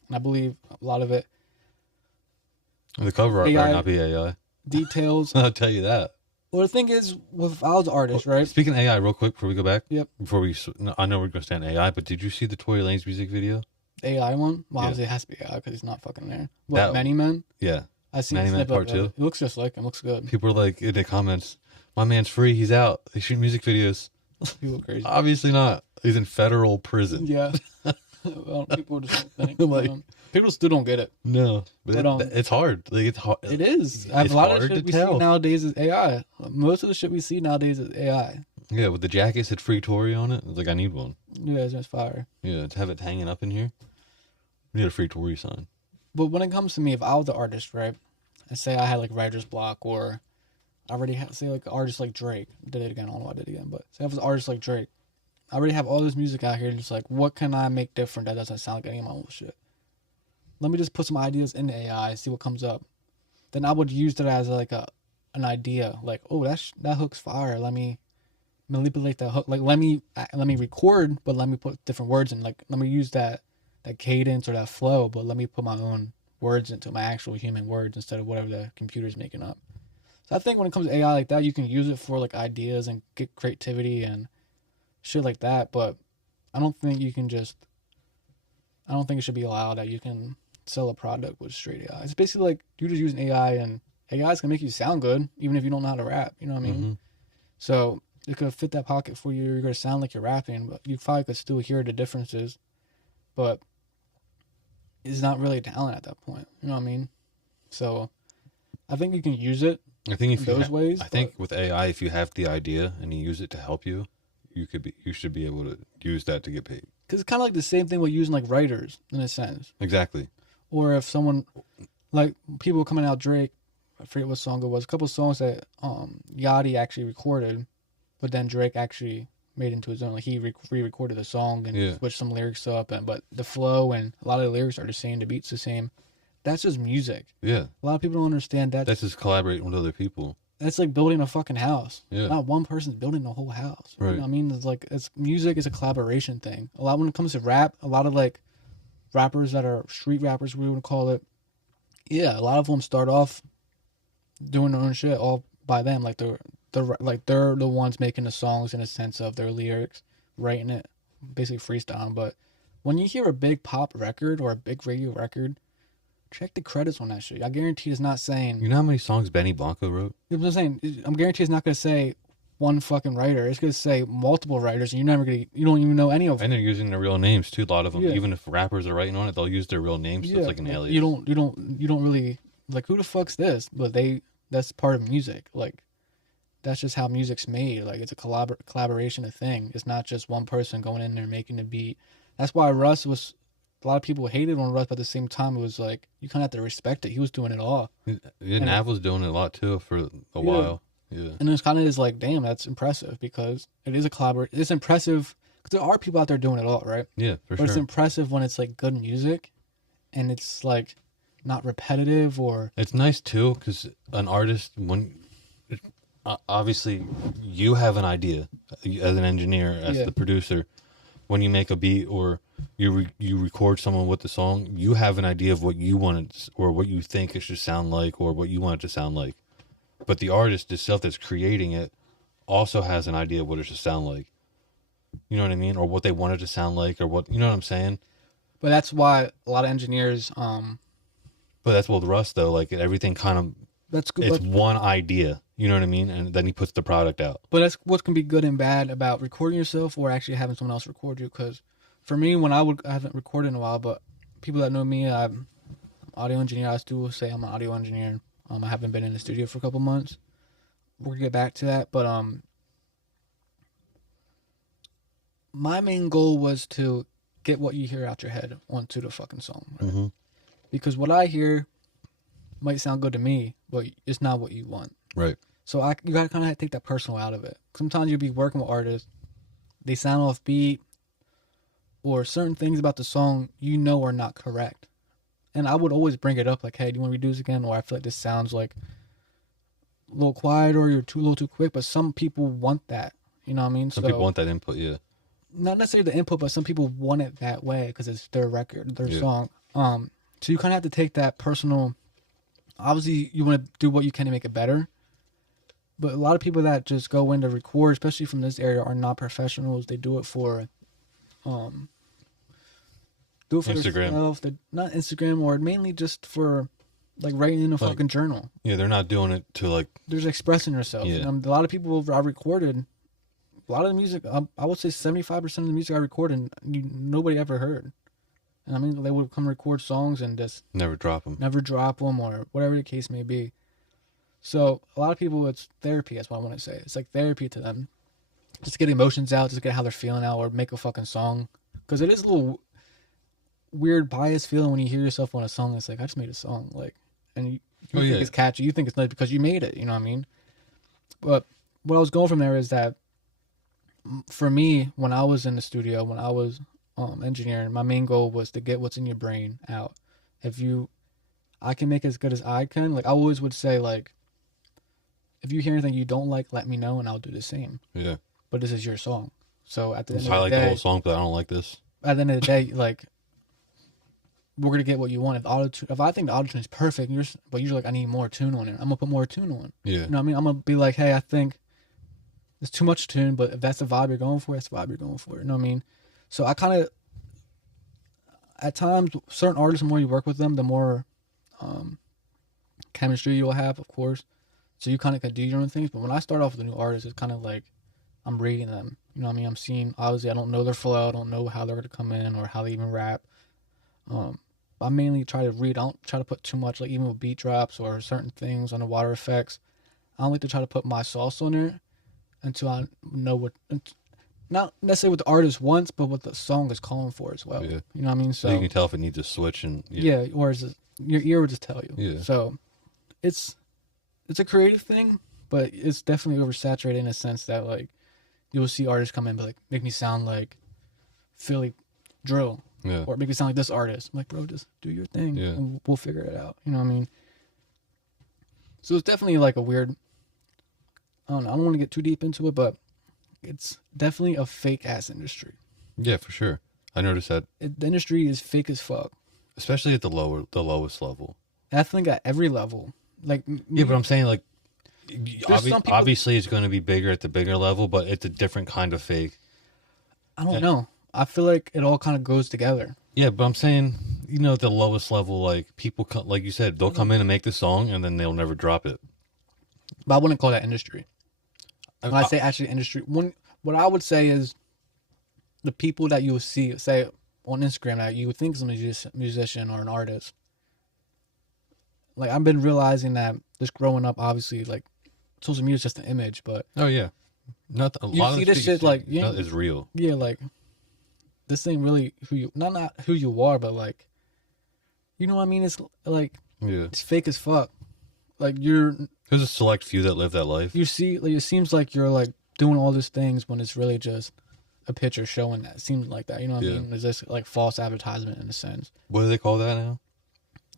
and I believe a lot of it. The cover art might not be AI. Details. I'll tell you that. Well, the thing is, if I was an artist, right? Speaking of AI, real quick before we go back. Yep. I know we're going to stay on AI, but did you see the Tory Lanez music video? AI one? Well, obviously it has to be AI because he's not fucking there. What, Many Men? Yeah. I seen Many Men Part 2. It looks just like him. Looks good. People are like, in the comments, my man's free. He's out. They shoot music videos. People are crazy. Obviously not. He's in federal prison. Yeah. Well, people just don't think. Like, people still don't get it. No. But it's hard. Like, it's hard. It is. A lot of the shit we see nowadays is AI. Most of the shit we see nowadays is AI. Yeah, with the jacket said Free Tory on it. It's like, I need one. Yeah, it's just fire. Yeah, to have it hanging up in here. We need a Free Tory sign. But when it comes to me, if I was the artist, right, and say I had like writer's block, or I already have, say like an artist like Drake, did it again, I don't know why I did it again, but say I was an artist like Drake, I already have all this music out here, just like, what can I make different that doesn't sound like any of my old shit? Let me just put some ideas into AI, see what comes up. Then I would use that as like an idea, like, oh, that hook's fire. Let me manipulate that hook. Like, let me record, but let me put different words in. Like, let me use that cadence or that flow, but let me put my own words into my actual human words instead of whatever the computer's making up. So I think when it comes to AI like that, you can use it for like ideas and get creativity and shit like that. But I don't think it should be allowed that you can sell a product with straight AI. It's basically like you're just using AI, and AI is gonna make you sound good even if you don't know how to rap. You know what I mean? Mm-hmm. So it could fit that pocket for you. You're gonna sound like you're rapping, but you probably could still hear the differences. But it's not really talent at that point. You know what I mean? So I think you can use it. I think if those ways. I think with AI, if you have the idea and you use it to help you, you should be able to use that to get paid. Because it's kind of like the same thing with using like writers in a sense. Exactly. Or if someone, like people coming out, Drake, I forget what song it was, a couple of songs that Yachty actually recorded, but then Drake actually made into his own. Like he re-recorded the song and switched some lyrics up, but the flow and a lot of the lyrics are the same, the beat's the same. That's just music. Yeah. A lot of people don't understand that. That's just collaborating with other people. That's like building a fucking house. Yeah. Not one person's building the whole house. Right. You know what I mean? It's music is a collaboration thing. A lot when it comes to rap, a lot of like rappers that are street rappers, we would call it. Yeah, a lot of them start off doing their own shit all by them. Like they're the ones making the songs in a sense of their lyrics, writing it, basically freestyling. But when you hear a big pop record or a big radio record, check the credits on that shit. I guarantee it's not saying. You know how many songs Benny Blanco wrote? You know what I'm saying? I'm guaranteed it's not going to say one fucking writer. It's going to say multiple writers, and you don't even know any of them. And they're using their real names too. A lot of them, even if rappers are writing on it, they'll use their real names. So it's like an alias. You don't really like who the fuck's this? But that's part of music. Like that's just how music's made. Like it's a collaboration of thing. It's not just one person going in there making the beat. That's why Russ was. A lot of people hated on Russ, but at the same time, it was like you kind of have to respect it. He was doing it all. Yeah, Nav was doing it a lot too for a while. Yeah, and it's kind of like, damn, that's impressive because it is a collaboration. It's impressive because there are people out there doing it all, right? Yeah, for sure. But it's impressive when it's like good music, and it's like not repetitive or. It's nice too because an artist, when obviously you have an idea as an engineer, as the producer, when you make a beat or you record someone with the song, you have an idea of what you want it, or what you think it should sound like, or what you want it to sound like. But the artist itself that's creating it also has an idea of what it should sound like. You know what I mean? Or what they want it to sound like, or what, you know what I'm saying? But that's why a lot of engineers... But that's with Russ, though. Like, everything kind of... That's good. It's one idea. You know what I mean? And then he puts the product out. But that's what can be good and bad about recording yourself or actually having someone else record you. Because for me, I haven't recorded in a while, but people that know me, I'm an audio engineer. I still say I'm an audio engineer. I haven't been in the studio for a couple months. we'll get back to that. But my main goal was to get what you hear out your head onto the fucking song. Right? Mm-hmm. Because what I hear might sound good to me, but it's not what you want. Right. So you gotta kind of take that personal out of it. Sometimes you'll be working with artists, they sound off beat, or certain things about the song are not correct. And I would always bring it up, like, hey, do you want to redo this again? Or I feel like this sounds like a little quiet, or you're a little too quick. But some people want that. You know what I mean? Some people want that input, yeah. Not necessarily the input, but some people want it that way because it's their record, their Yeah. song. So you kind of have to take that personal. Obviously, you want to do what you can to make it better. But a lot of people that just go in to record, especially from this area, are not professionals. They do it for, Instagram. Themselves. They're not Instagram, or mainly just for, like, writing in a fucking journal. Yeah, they're not doing it to, like... They're just expressing yourself. Yeah. A lot of people I recorded, a lot of the music, I would say 75% of the music I recorded, nobody ever heard. And I mean, they would come record songs and just Never drop them, or whatever the case may be. So a lot of people, it's therapy. That's what I want to say. It's like therapy to them. Just get emotions out, just get how they're feeling out, or make a fucking song. Because it is a little weird biased feeling when you hear yourself on a song. It's like, I just made a song, like, and you think it's catchy. You think it's nice because you made it. You know what I mean? But what I was going from there is that, for me, when I was in the studio, when I was engineering, my main goal was to get what's in your brain out. I can make it as good as I can. Like, I always would say, like, if you hear anything you don't like, let me know and I'll do the same. Yeah. But this is your song. So at the end of I the like day, the whole song, but I don't like this. At the end of the day, like, we're gonna get what you want. If I think the auto tune is perfect, but you're like, I need more tune on it, I'm gonna put more tune on. Yeah. You know what I mean? I'm gonna be like, hey, I think there's too much tune, but if that's the vibe you're going for, that's the vibe you're going for. You know what I mean? So I kind of, at times, certain artists, the more you work with them, the more chemistry you'll have, of course. So you kind of can do your own things. But when I start off with a new artist, it's kind of like I'm reading them. You know what I mean? I'm seeing, obviously, I don't know their flow. I don't know how they're going to come in or how they even rap. I mainly try to read. I don't try to put too much, like, even with beat drops or certain things on the water effects. I don't like to try to put my sauce on there until I know what, not necessarily what the artist wants, but what the song is calling for as well. Yeah. You know what I mean? So you can tell if it needs a switch and... Yeah, or is it, your ear will just tell you. Yeah. So it's a creative thing, but it's definitely oversaturated in a sense that, like, you'll see artists come in and be like, make me sound like Philly drill. Yeah. Or make me sound like this artist. I'm like, bro, just do your thing. Yeah. And we'll figure it out. You know what I mean? So it's definitely like a weird, I don't know, I don't want to get too deep into it, but it's definitely a fake ass industry. Yeah, for sure. I noticed that. The industry is fake as fuck. Especially at the lowest level. And I think at every level. Like, yeah, but I'm saying, like, some people, obviously it's going to be bigger at the bigger level, but it's a different kind of fake. I don't know. I feel like it all kind of goes together. Yeah, but I'm saying, at the lowest level, like, people, like you said, they'll come in and make the song, and then they'll never drop it. But I wouldn't call that industry. When I say actually industry, what I would say is the people that you will see, say, on Instagram that you would think is a musician or an artist. Like, I've been realizing that just growing up, obviously, like, social media is just an image, but... Oh, yeah. Not a lot see of this shit, like, yeah, is real. Yeah, like, this ain't really who you... Not who you are, but, like, you know what I mean? It's, like, yeah, it's fake as fuck. Like, you're... There's a select few that live that life. You see, like, it seems like you're, like, doing all these things when it's really just a picture showing that. It seems like that, you know what I mean? It's just, like, false advertisement in a sense. What do they call that now?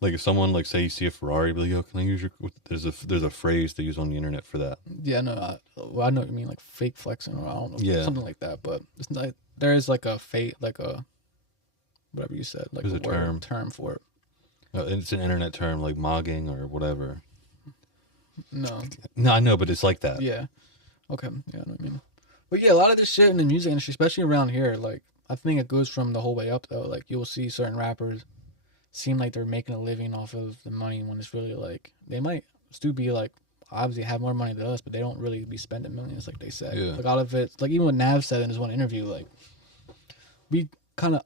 Like, if someone, like, say you see a Ferrari, be like, yo, can I use your... There's a phrase they use on the internet for that. Yeah, no, I know what you mean, like, fake flexing, or I don't know, Yeah. something like that, but it's like, there is, like, a fake, like, a, whatever you said, like, There's a term for it. It's an internet term, like mogging or whatever. No, I know, but it's like that. yeah, okay, yeah, I know what you mean. But yeah, a lot of this shit in the music industry, especially around here, like, I think it goes from the whole way up, though. Like, you'll see certain rappers seem like they're making a living off of the money when it's really, like, they might still be, like, obviously have more money than us, but they don't really be spending millions like they say. Yeah. Like, all of it, like, even what Nav said in his one interview, like, we kind of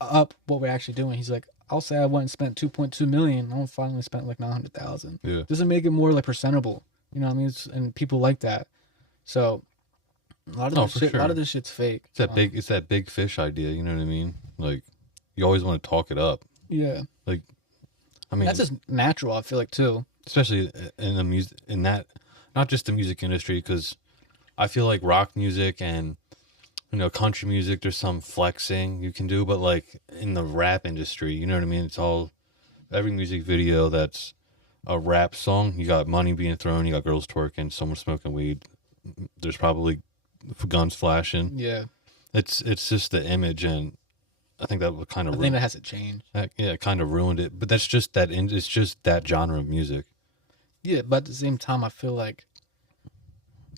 up what we're actually doing. He's like, I'll say I went and spent 2.2 million. I finally spent like 900,000. Yeah. Doesn't make it more like presentable. You know what I mean? And people like that. So No, for a lot of sure. this shit's fake. It's that big fish idea. You know what I mean? Like, you always want to talk it up. Yeah, Like, I and that's mean, just natural. I feel like too. especially in the music, in that, not just the music industry, because I feel like rock music and country music, there's some flexing you can do, but like in the rap industry, you know what I mean? It's all every music video that's a rap song, you got money being thrown, you got girls twerking, someone smoking weed. There's probably guns flashing. Yeah, It's just the image, and I think that would kind I of think that has to change. yeah, it kind of ruined it. But that's just that. It's just that genre of music. Yeah, but at the same time, I feel like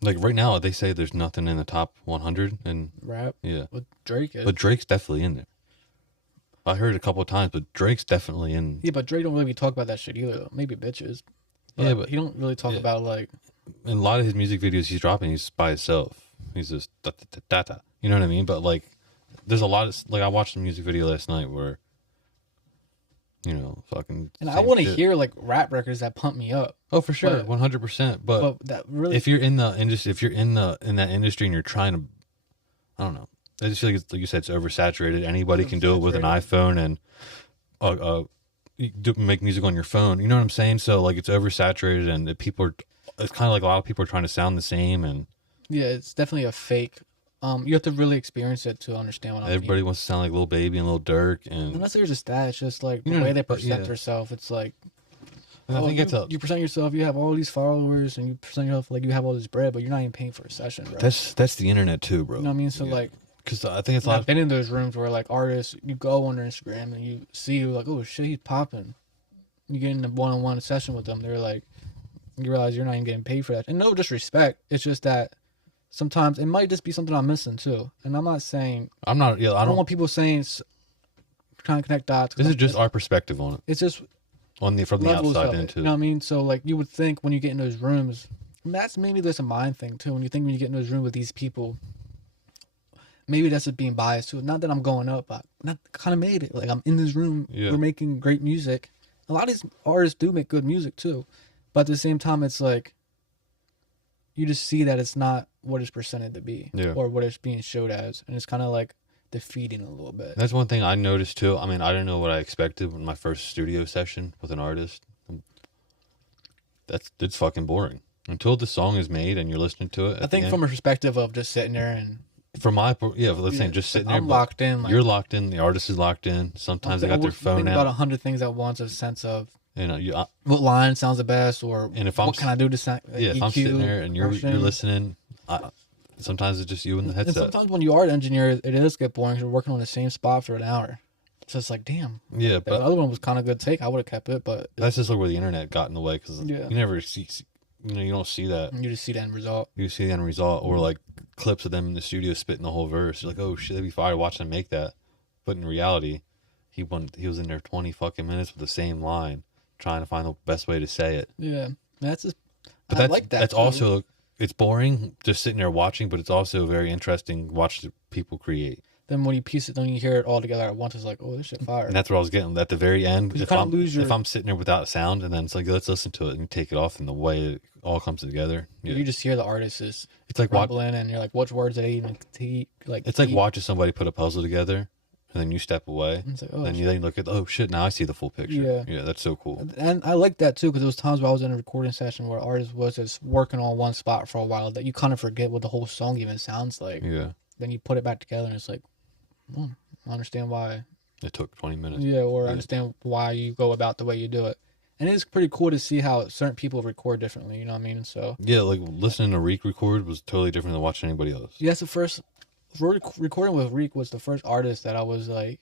Like right now, they say there's nothing in the top 100, and rap yeah, with Drake is. but Drake's definitely in there. I heard it a couple of times, but Drake's definitely in. Yeah, but Drake don't really talk about that shit either. Maybe bitches, but Yeah, but he don't really talk yeah, about like. in a lot of his music videos he's dropping, he's by himself. He's just da da da da da. You know what I mean? But like, there's a lot of like I watched a music video last night where fucking And I same want to shit. hear like rap records that pump me up. Oh, for sure, But 100%. But that really, if you're in the industry, if you're in that industry and you're trying to, I don't know. I just feel like you said, it's oversaturated. Anybody can do it with an iPhone and make music on your phone. You know what I'm saying? So like it's oversaturated, and it's kind of like a lot of people are trying to sound the same, and yeah, it's definitely a fake. You have to really experience it to understand what I mean. everybody wants to sound like Lil Baby and Lil Durk, and Unless there's just that, it's just like the You know, way they but present yeah. themselves. It's like, and I oh, think it's a you present yourself, you have all these followers, and you present yourself like you have all this bread, but you're not even paying for a session, bro. that's the internet too, bro. You know what I mean? So Yeah. like, Because I think it's a and lot. I've been in those rooms where like artists, you go on their Instagram and you see like, oh shit, he's popping. You get in a one-on-one session with them, they're like, you realize you're not even getting paid for that. And no disrespect, it's just that sometimes it might just be something I'm missing too. And I'm not saying I'm not. Yeah, I don't want people saying trying to connect dots. This is just our perspective on it, It's just from the levels outside of in it. too. You know what I mean? So like you would think when you get in those rooms, and that's maybe there's a mind thing too. When you get in those rooms with these people, maybe that's just being biased too. Not that I'm going up, but not kind of made it. Like I'm in this room, Yeah. we're making great music. A lot of these artists do make good music too, but at the same time, it's like you just see that it's not what it's presented to be, Yeah. or what it's being showed as, and it's kind of like defeating a little bit. That's one thing I noticed too. I mean, I didn't know what I expected in my first studio session with an artist. It's fucking boring until the song is made and you're listening to it. I think from a perspective of just sitting there and from let's say just sitting there. I'm locked in. Like, You're locked in. The artist is locked in. Sometimes they got their phone think about out. 100 things at once. A sense of You, what line sounds the best, or and if I'm what can I do to sound. yeah, if I'm EQ, sitting there and you're motion. listening, sometimes it's just you in the And headset. sometimes when you are an engineer, it does get boring because you're working on the same spot for an hour. So it's like, damn. Yeah, The but other one was kind of good take. I would have kept it, but that's just like where the internet got in the way because Yeah. you never see, you don't see that. you just see the end result. You see the end result, or like clips of them in the studio spitting the whole verse. You're like, oh shit, that'd be fire watching them make that. But in reality, he was in there 20 fucking minutes with the same line, trying to find the best way to say it. Yeah, that's just. But I that's like that. that's too. also it's boring just sitting there watching, but it's also very interesting to watch the people create. Then when you piece it, then you hear it all together at once. It's like, oh, this shit fire. And that's what I was getting at the very end. You If kinda I'm lose your- if I'm sitting there without sound, and then it's like let's listen to it and take it off, and the way it all comes together. Yeah. You just hear the artist is It's like rumbling, and you're like, which words did they even like? it's like keep? watching somebody put a puzzle together, and then you step away, And it's like, oh, then you look at oh shit, now I see the full picture. Yeah. That's so cool. And I like that too, because there was times where I was in a recording session where artist was just working on one spot for a while that you kind of forget what the whole song even sounds like. Yeah, Then you put it back together and it's like, I understand why. it took 20 minutes. Yeah, or I Yeah. understand why you go about the way you do it. And it's pretty cool to see how certain people record differently, you know what I mean? So, Yeah, like listening to Reek record was totally different than watching anybody else. yeah, that's the first, recording with Reek was the first artist that I was like,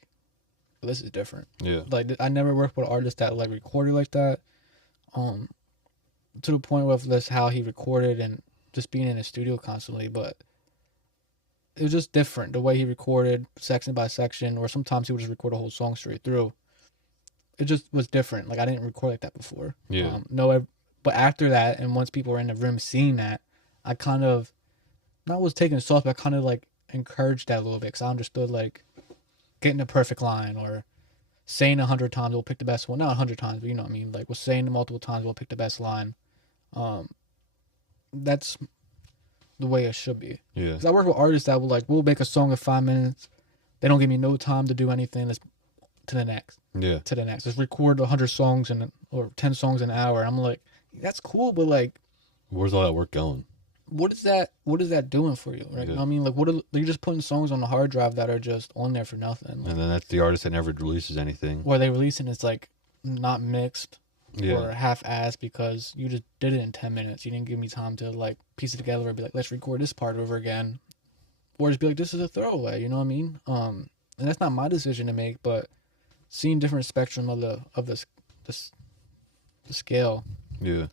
this is different. Yeah, Like, I never worked with an artist that like recorded like that. To the point with this how he recorded and just being in the studio constantly, but it was just different the way he recorded section by section, or sometimes he would just record a whole song straight through. It just was different. Like I didn't record like that before. Yeah. But after that, and once people were in the room seeing that, I kind of not was taking sauce, but I kind of like encouraged that a little bit because I understood like getting the perfect line or saying 100 times we'll pick the best one. Not 100 times, but you know what I mean. Like was saying it multiple times we'll pick the best line. that's the way it should be. Yeah. Because I work with artists that will like, we'll make a song in 5 minutes. They don't give me no time to do anything. Let's to the next, Yeah. to the next. Let's record 100 songs or 10 songs an hour. I'm like, that's cool, but like, Where's all that work going? what is that? What is that doing for you? Right? Yeah. I mean, like, you're just putting songs on the hard drive that are just on there for nothing. Like, And then that's the artist that never releases anything. or they release it, it's like not mixed Yeah. or half-assed because you just did it in 10 minutes. You didn't give me time to like piece it together or be like, let's record this part over again, or just be like, this is a throwaway. You know what I mean? And that's not my decision to make, but seeing different spectrum of the scale Yeah.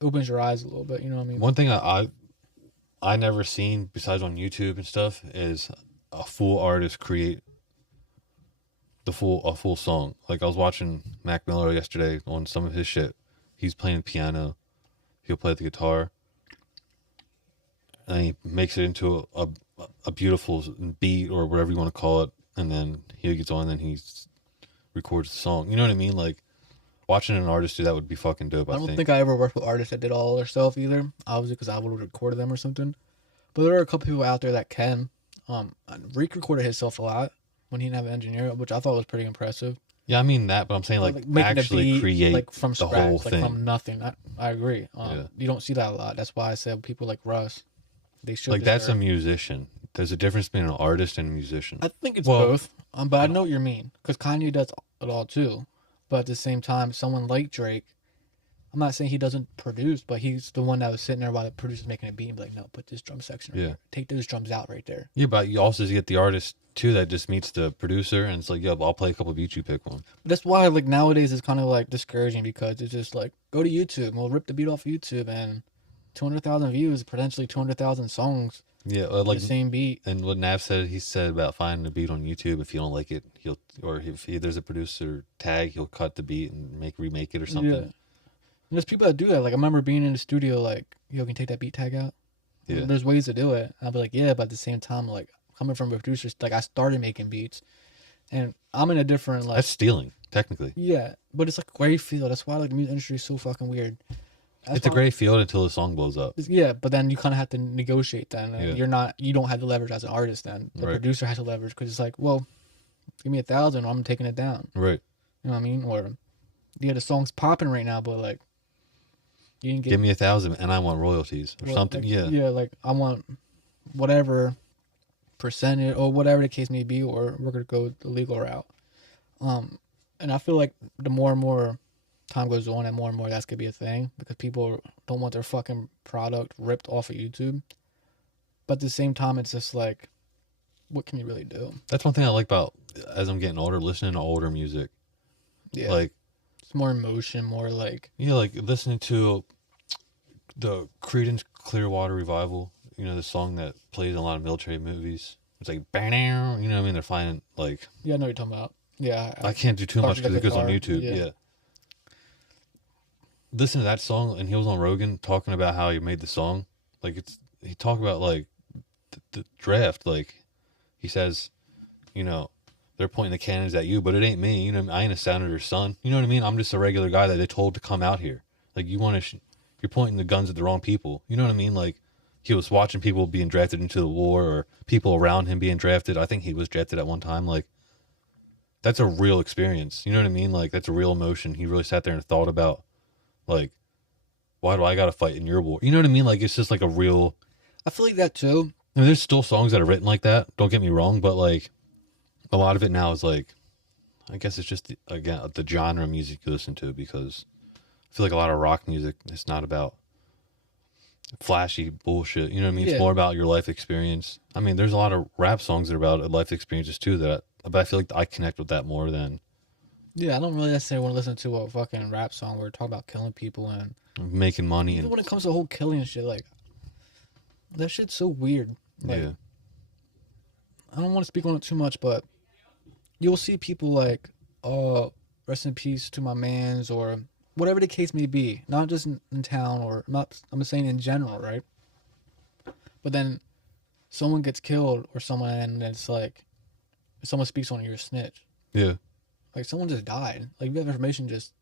opens your eyes a little bit. You know what I mean? One thing I never seen besides on YouTube and stuff is a full artist create a full song. Like I was watching Mac Miller yesterday on some of his shit. He's playing piano. He'll play the guitar. And he makes it into a beautiful beat or whatever you want to call it. And then he gets on and he records the song. You know what I mean? Like watching an artist do that would be fucking dope. I don't think I ever worked with artists that did all themselves either. Obviously, because I would have recorded them or something. But there are a couple people out there that can. Reek recorded himself a lot when he didn't have an engineer, which I thought was pretty impressive. Yeah, I mean that, but I'm saying like making a actually beat, create like from the scratch, whole like thing. from nothing. I agree. Yeah. You don't see that a lot. That's why I said people like Russ, they should. Like that's a musician. There's a difference between an artist and a musician. I think it's Well, both. But I know what you mean because Kanye does it all too. But at the same time, someone like Drake, I'm not saying he doesn't produce, but he's the one that was sitting there while the producer's making a beat and be like, no, put this drum section right Yeah. there. Take those drums out right there. Yeah, but you also get the artist too that just meets the producer and it's like, yeah, I'll play a couple beats, you pick one. But that's why like nowadays it's kind of like discouraging because it's just like go to YouTube, we'll rip the beat off YouTube and 200,000 views, potentially 200,000 songs, Yeah, like like the same beat. and what Nav said, he said about finding a beat on YouTube. If you don't like it, if there's a producer tag, he'll cut the beat and remake it or something. Yeah. And there's people that do that. Like I remember being in the studio, like, yo, can you take that beat tag out? Yeah. There's ways to do it. I'll be like, yeah, but at the same time, like coming from a producer, like I started making beats, and I'm in a different like. That's stealing, technically. Yeah, but it's like a gray field. That's why like the music industry is so fucking weird. It's a gray field until the song blows up. Yeah, but then you kind of have to negotiate then. And Yeah. you don't have the leverage as an artist then. The Right. producer has to leverage because it's like, well, give me 1,000 or I'm taking it down. Right. You know what I mean? Or, yeah, the song's popping right now, but like, you didn't get. Give me 1,000 and I want royalties or well, something. like, Yeah. Yeah, like I want whatever percentage or whatever the case may be, or we're gonna go the legal route. And I feel like the more and more time goes on, and more that's gonna be a thing because people don't want their fucking product ripped off of YouTube. But at the same time, it's just like, what can you really do? That's one thing I like about as I'm getting older, listening to older music. Yeah, Like, it's more emotion, more like yeah, like listening to the Creedence Clearwater Revival. You know, the song that plays in a lot of military movies. It's like, bam, you know what I mean? They're flying, like, yeah, I know what you're talking about. Yeah, I can't do too Part much of the because it goes on guitar, YouTube. yeah. Yeah. Listen to that song, and he was on Rogan talking about how he made the song. Like, he talked about, like, the draft. Like, he says, you know, they're pointing the cannons at you, but it ain't me. You know, I ain't a senator's son. You know what I mean? I'm just a regular guy that they told to come out here. Like, you're pointing the guns at the wrong people. You know what I mean? Like, he was watching people being drafted into the war or people around him being drafted. I think he was drafted at one time. Like, that's a real experience. You know what I mean? Like, that's a real emotion. He really sat there and thought about, like, why do I got to fight in your war? You know what I mean? Like, it's just like a real. I feel like that too. I mean, there's still songs that are written like that. Don't get me wrong, but like, a lot of it now is like, I guess it's just again the genre of music you listen to because I feel like a lot of rock music is not about flashy bullshit. You know what I mean? Yeah. It's more about your life experience. I mean, there's a lot of rap songs that are about life experiences too. But I feel like I connect with that more than Yeah, I don't really necessarily want to listen to a fucking rap song where we're talking about killing people and making money even and when it comes to whole killing and shit, like that shit's so weird. Like, yeah, I don't want to speak on it too much, but you'll see people like, oh, rest in peace to my mans or whatever the case may be. Not just in town or not. I'm saying in general, right? But then someone gets killed or someone, and it's like, if someone speaks on it, you're a snitch. yeah, Like someone just died. Like you have information just,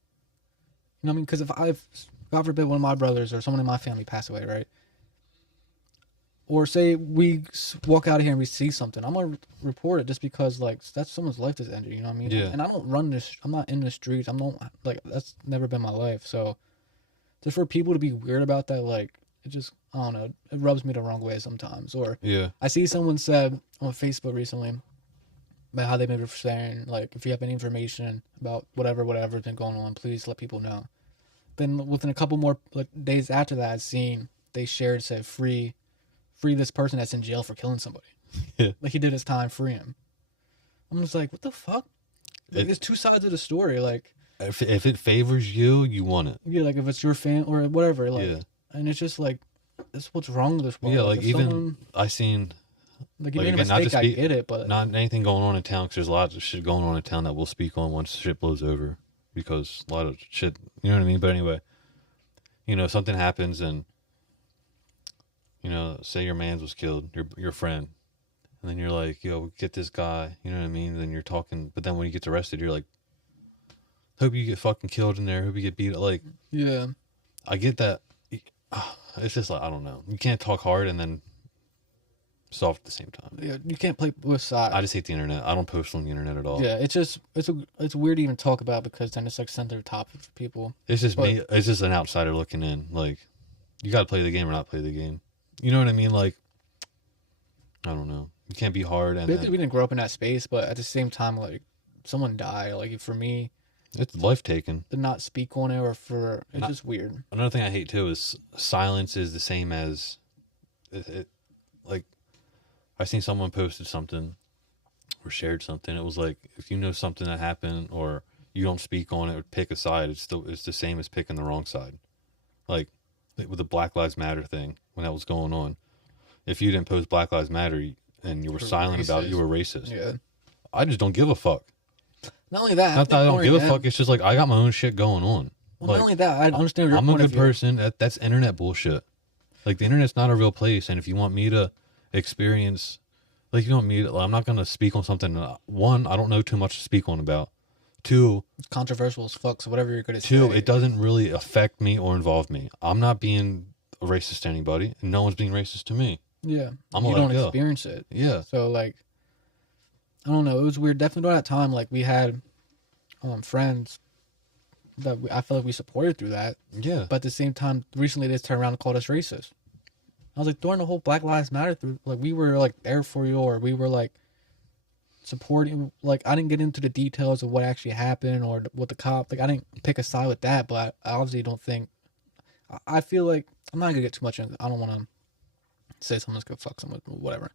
you know what I mean? Because if God forbid one of my brothers or someone in my family pass away, right? Or say we walk out of here and we see something, I'm gonna report it just because like that's someone's life that's ended. You know what I mean? Yeah. And I don't run this. I'm not in the streets. I'm not like that's never been my life. So just for people to be weird about that, like it just I don't know. It rubs me the wrong way sometimes. Or Yeah. I see someone said on Facebook recently about how they've been saying like if you have any information about whatever's been going on, please let people know. Then within a couple more like days after that, I seen they shared said free this person that's in jail for killing somebody. Yeah. Like he did his time, free him. I'm just like, what the fuck? Like there's two sides of the story. Like if it favors you, you want it. yeah, like if it's your fan or whatever, like Yeah. and it's just like that's what's wrong with this world. Yeah, like if even someone, I seen like if like you made a again, not to mistake, I speak, get it, but not anything going on in town because there's a lot of shit going on in town that we'll speak on once shit blows over because a lot of shit, you know what I mean? But anyway, you know, something happens and, you know, say your man's was killed, your friend, and then you're like, yo, get this guy, you know what I mean? And then you're talking, but then when he gets arrested, you're like, hope you get fucking killed in there, hope you get beat. Like, yeah, I get that. It's just like, I don't know. You can't talk hard and then soft at the same time. yeah, you can't play both sides. I just hate the internet. I don't post on the internet at all. Yeah, it's just it's weird to even talk about because then it's like sensitive topic for people. It's just But- me. It's just an outsider looking in. Like, you got to play the game or not play the game. You know what I mean? Like, I don't know. You can't be hard and Maybe then, we didn't grow up in that space, but at the same time, like someone died. Like for me, it's life taken. to not speak on it or for it's just weird. Another thing I hate too is silence is the same as like I seen someone posted something or shared something. It was like if you know something that happened or you don't speak on it or pick a side, it's the same as picking the wrong side. Like with the Black Lives Matter thing when that was going on, if you didn't post Black Lives Matter and you were silent about it, you were racist. Yeah. I just don't give a fuck. Not only that, Not that I don't give a them- fuck. It's just like I got my own shit going on. Well, Like, not only that, I understand your I'm a point of good view. person. That's internet bullshit. Like the internet's not a real place, and if you want me to experience, like you want me to, I'm not gonna speak on something. One, I don't know too much to speak on about. Two, It's controversial as fuck. So whatever you're gonna two, say, it doesn't really affect me or involve me. I'm not being a racist to anybody, and no one's being racist to me. Yeah, I'm you gonna don't let it go. experience it. Yeah, So like, I don't know. It was weird. Definitely during that time, like we had friends that I felt like we supported through that. yeah, But at the same time, recently they just turned around and called us racist. I was like, during the whole Black Lives Matter through, like we were like there for you, or we were like supporting. Like I didn't get into the details of what actually happened or what the cop. Like I didn't pick a side with that, but I obviously don't think. I feel like I'm not gonna get too much into. I don't want to say someone's gonna fuck someone, whatever.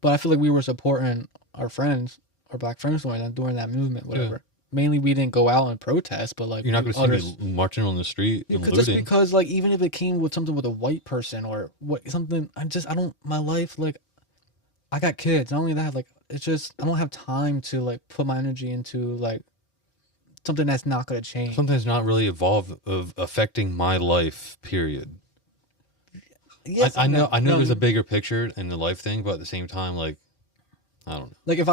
But I feel like we were supporting our friends, our black friends during that movement, whatever. Yeah. Mainly, we didn't go out and protest, but like you're not gonna see others, me marching on the street and just looting. because like even if it came with something with a white person or what something, I don't my life like I got kids. Not only that, like it's just I don't have time to like put my energy into like something that's not gonna change. Sometimes not really evolve of affecting my life. Period. Yes, I know no, there's a bigger picture in the life thing, but at the same time, like, I don't know. like if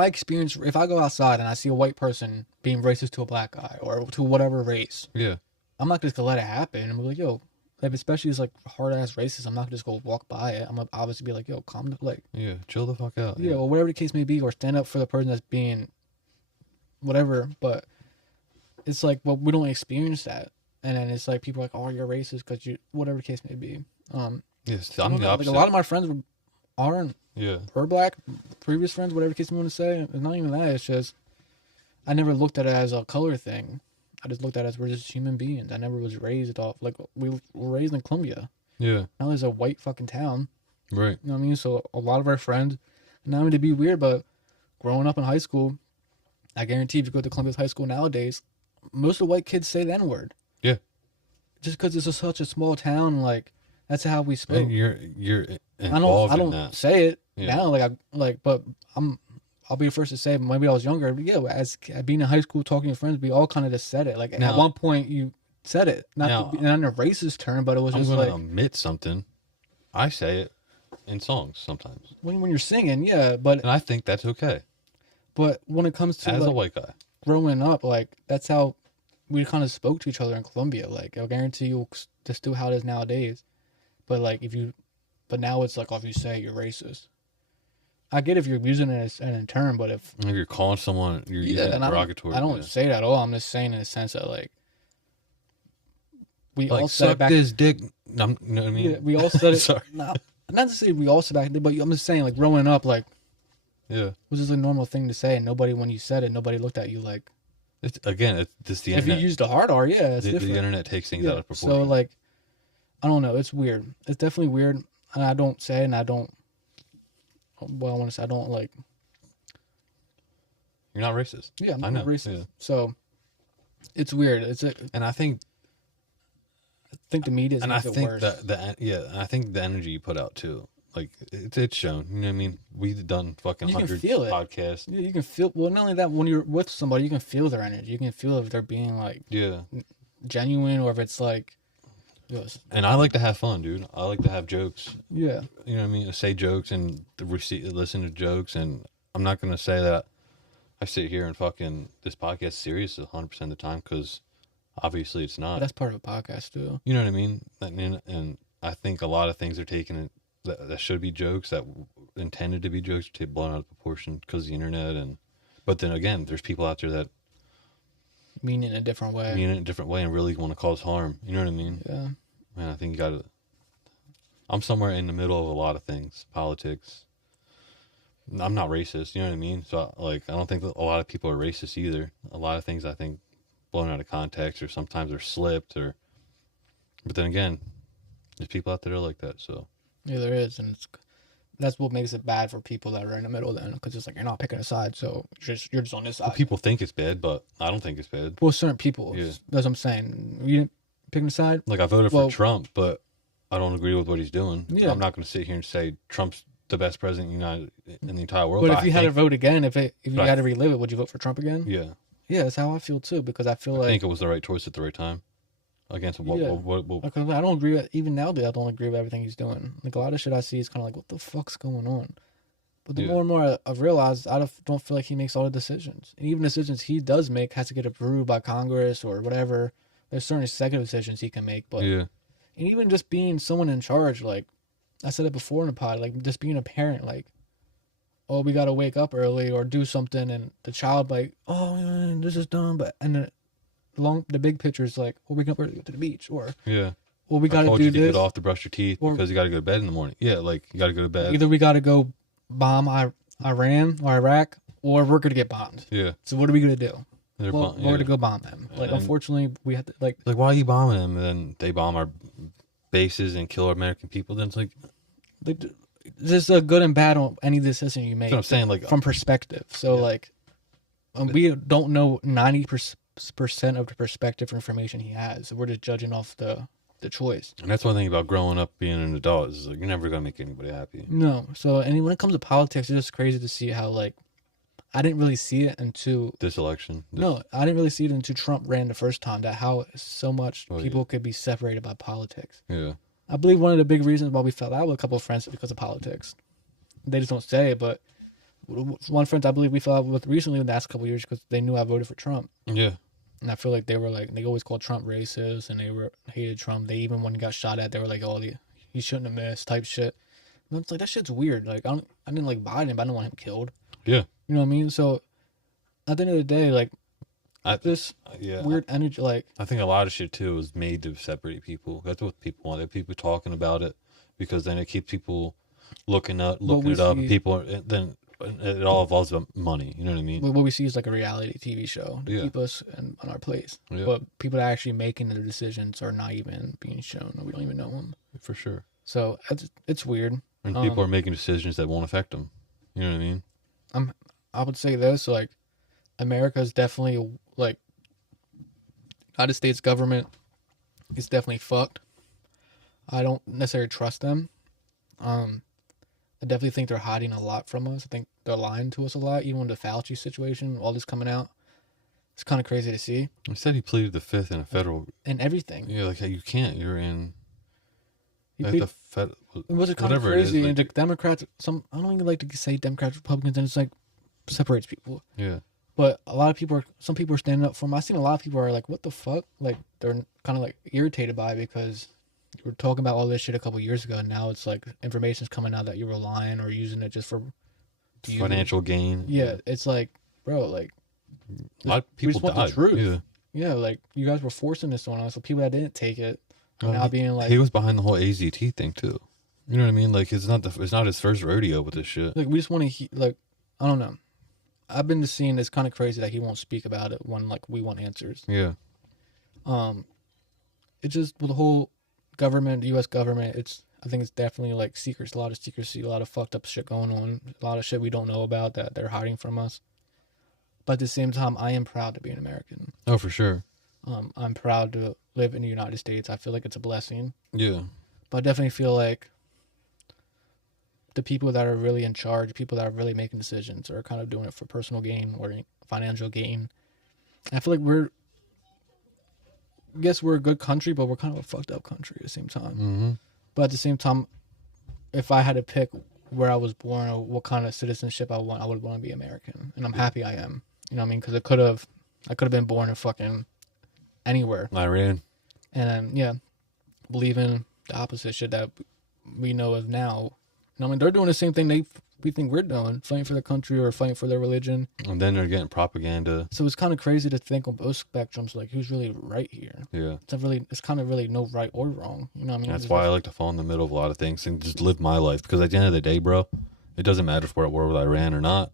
I go outside and I see a white person being racist to a black guy or to whatever race, Yeah, I'm not just gonna let it happen. I'm like, yo, if especially it's like hard ass racist, I'm not gonna just go walk by it. I'm gonna obviously be like, yo, calm the like, yeah, chill the fuck out. yeah, or whatever the case may be, or stand up for the person that's being whatever. But it's like, well, we don't experience that, and then it's like people are like, oh, you're racist because you whatever the case may be. Yes, I I'm don't the know, like opposite. a lot of my friends aren't Yeah, per black, previous friends, whatever the case you want to say. It's not even that. It's just I never looked at it as a color thing. I just looked at it as we're just human beings. I never was raised off like we were raised in Columbia. yeah, Now it's a white fucking town. right. You know what I mean? So a lot of our friends, not even to be weird, but growing up in high school, I guarantee if you go to Columbia's high school nowadays, most of the white kids say the N word. Yeah. Just because it's such a small town, like that's how we spoke. And you're I involved don't in that. say it Yeah. now, but I'll be the first to say maybe I was younger. But yeah, as being in high school, talking to friends, we all kind of just said it. Like Now- at one point, you said it, not in a racist term, but it was I'm just gonna like admit something. I say it in songs sometimes, when you're singing, yeah. But and I think that's okay when it comes to as like, a white guy. growing up, like that's how we kind of spoke to each other in Colombia. Like I guarantee you, that's still how it is nowadays. But like if you But now it's like, oh, if you say it, you're racist. I get if you're using it as an term, but if If you're calling someone, you're using it and derogatory. I don't say that at all. I'm just saying in the sense that like we Like, all said it suck back. this dick. You know what I mean? Yeah, we all said it. Sorry. Not to say we all said back then, but I'm just saying like growing up, like Yeah. it was just a normal thing to say, and nobody when you said it, nobody looked at you like. It's just the If you internet. used a hard R, yeah, it's The different. internet takes things Yeah. out of proportion. So like, I don't know. It's weird. It's definitely weird, and I don't say, and I don't. Well, I want to say I don't like. You're not racist. Yeah, I'm I not know, racist. yeah. So it's weird. And I think the media and I makes it think worse. that and I think the energy you put out too, like it's shown. You know what I mean? We've done fucking You can hundreds feel of it. podcasts. Yeah, you can feel. Well, not only that, when you're with somebody, you can feel their energy. You can feel if they're being like Yeah. genuine or if it's like. Yes. And I like to have fun, dude. I like to have jokes. Yeah. You know what I mean? Say jokes and listen to jokes. And I'm not gonna say that I sit here and fucking this podcast is serious 100% of the time, because obviously it's But not. that's part of a podcast too. You know what I mean? And I think a lot of things are taken that should be jokes, that intended to be jokes, are blown out of proportion because of the internet. But then again, there's people out there that Mean it in a different way. mean it in a different way and really want to cause harm. You know what I mean? Yeah. Man, I think you gotta. I'm somewhere in the middle of a lot of things. Politics. I'm not racist. You know what I mean? So I don't think that a lot of people are racist either. A lot of things I think blown out of context, or sometimes they're slipped, but then again, there's people out there like that. So Yeah, there is, and that's what makes it bad for people that are in the middle. Then, because it's like you're not picking a side, so you're just on this side. people think it's bad, but I don't think it's bad. Well, certain people. Yeah. That's what I'm saying. You didn't pick a side. Like, I voted Well- for Trump, but I don't agree with what he's doing. Yeah. I'm not going to sit here and say Trump's the best president in the entire world. But if you had to think, vote again, if you Right. had to relive it, would you vote for Trump again? yeah, Yeah, that's how I feel too. Because I feel I like think it was the right choice at the right time. Against what? Yeah. What like, I don't agree with, even nowadays I don't agree with everything he's doing. Like a lot of shit I see is kind of like, what the fuck's going on? But the Yeah. more and more I've realized, don't feel like he makes all the decisions. And even decisions he does make has to get approved by Congress or whatever. There's certain executive decisions he can make, but yeah, and even just being someone in charge, like I said it before in the pod, like just being a parent, like, oh, we gotta wake up early or do something, and the child like, oh, man, this is dumb, but and the big picture is like, well, waking up early to go to the beach, or yeah. well, we I gotta told do you to this. get off to brush your teeth Or- because you got to go to bed in the morning. Yeah, like you got to go to bed. Either we gotta go bomb Iran or Iraq, or we're gonna get bombed. Yeah, So what are we gonna do? they're Well, bomb- we're yeah. gonna go bomb them. Like, And- unfortunately, we have to like. Like, why are you bombing them? And then they bomb our bases and kill our American people. Then it's like, There's a good and bad on any decision you make. that's what I'm saying. Like, From perspective. So Yeah. like, we don't know 90% of the perspective or information he has. So we're just judging off the choice. and that's one thing about growing up being an adult is like you're never gonna make anybody happy. No. So when it comes to politics, it's just crazy to see how like I didn't really see it until This election, I didn't really see it until Trump ran the first time. That how so much Oh, yeah. people could be separated by politics. yeah, I believe one of the big reasons why we fell out with a couple of friends is because of politics. They just don't say it, but one friend I believe we fell out with recently in the last couple of years because they knew I voted for Trump. yeah, And I feel like they were like, they always called Trump racist and they hated Trump. They even when he got shot at, they were like, oh, he shouldn't have missed type shit. And it's like, that shit's weird. Like, I didn't like Biden, but I didn't want him killed. yeah. You know what I mean? So at the end of the day, like, I this yeah. weird energy, like, I think a lot of shit too is made to separate people. That's what people want. They people talking about it because then it keeps people looking we it up. see- And people then it all involves about money. You know what I mean? what we see is like a reality TV show to Yeah. keep us on our place. Yeah. But people that are actually making the decisions are not even being shown, or we don't even know them. For sure. So it's weird. And people are making decisions that won't affect them. You know what I mean? I would say this, like, America is definitely, like, United States government is definitely fucked. I don't necessarily trust them. I definitely think they're hiding a lot from us. I think they're lying to us a lot, even with the Fauci situation, all this coming out. It's kind of crazy to see. I said he pleaded the fifth in a federal. And everything. Yeah, like you can't. You're in. He Like plead- the fed. it was kind of whatever it is, crazy. like- And the Democrats, I don't even like to say Democrats, Republicans, and it's like separates people. Yeah. But some people are standing up for him. I've seen a lot of people are like, what the fuck? Like, they're kind of like irritated by it because You were talking about all this shit a couple years ago, and now it's like information's coming out that you were lying or using it just for views. Financial gain. Yeah, it's like, bro, like A lot of we people just want the died. truth. Yeah. Yeah, like you guys were forcing this on us, so people that didn't take it are now being like, he was behind the whole AZT thing too. You know what I mean? Like it's not his first rodeo with this shit. we just want to like, I don't know. I've been seeing it's kind of crazy that he won't speak about it when like we want answers. Yeah. It's just with the whole government, the U.S. government. I think it's definitely like secrets, a lot of secrecy, a lot of fucked up shit going on, a lot of shit we don't know about that they're hiding from us. But at the same time, I am proud to be an American. Oh, for sure. I'm proud to live in the United States. I feel like it's a blessing. Yeah. But I definitely feel like the people that are really in charge, people that are really making decisions, are kind of doing it for personal gain or financial gain. I feel like we're a good country, but we're kind of a fucked up country at the same time. Mm-hmm. But at the same time, if I had to pick where I was born or what kind of citizenship I want, I would want to be American, and I'm happy I am. You know what I mean? Because I could have been born in fucking anywhere. Iran. And yeah, believing the opposite shit that we know of now. You know what I mean? They're doing the same thing we think we're doing, fighting for their country or fighting for their religion. And then they're getting propaganda. So it's kind of crazy to think on both spectrums, like who's really right here. Yeah. It's kind of really no right or wrong. You know what I mean? That's why I like to fall in the middle of a lot of things and just live my life. Because at the end of the day, bro, it doesn't matter if we're at war with Iran or not.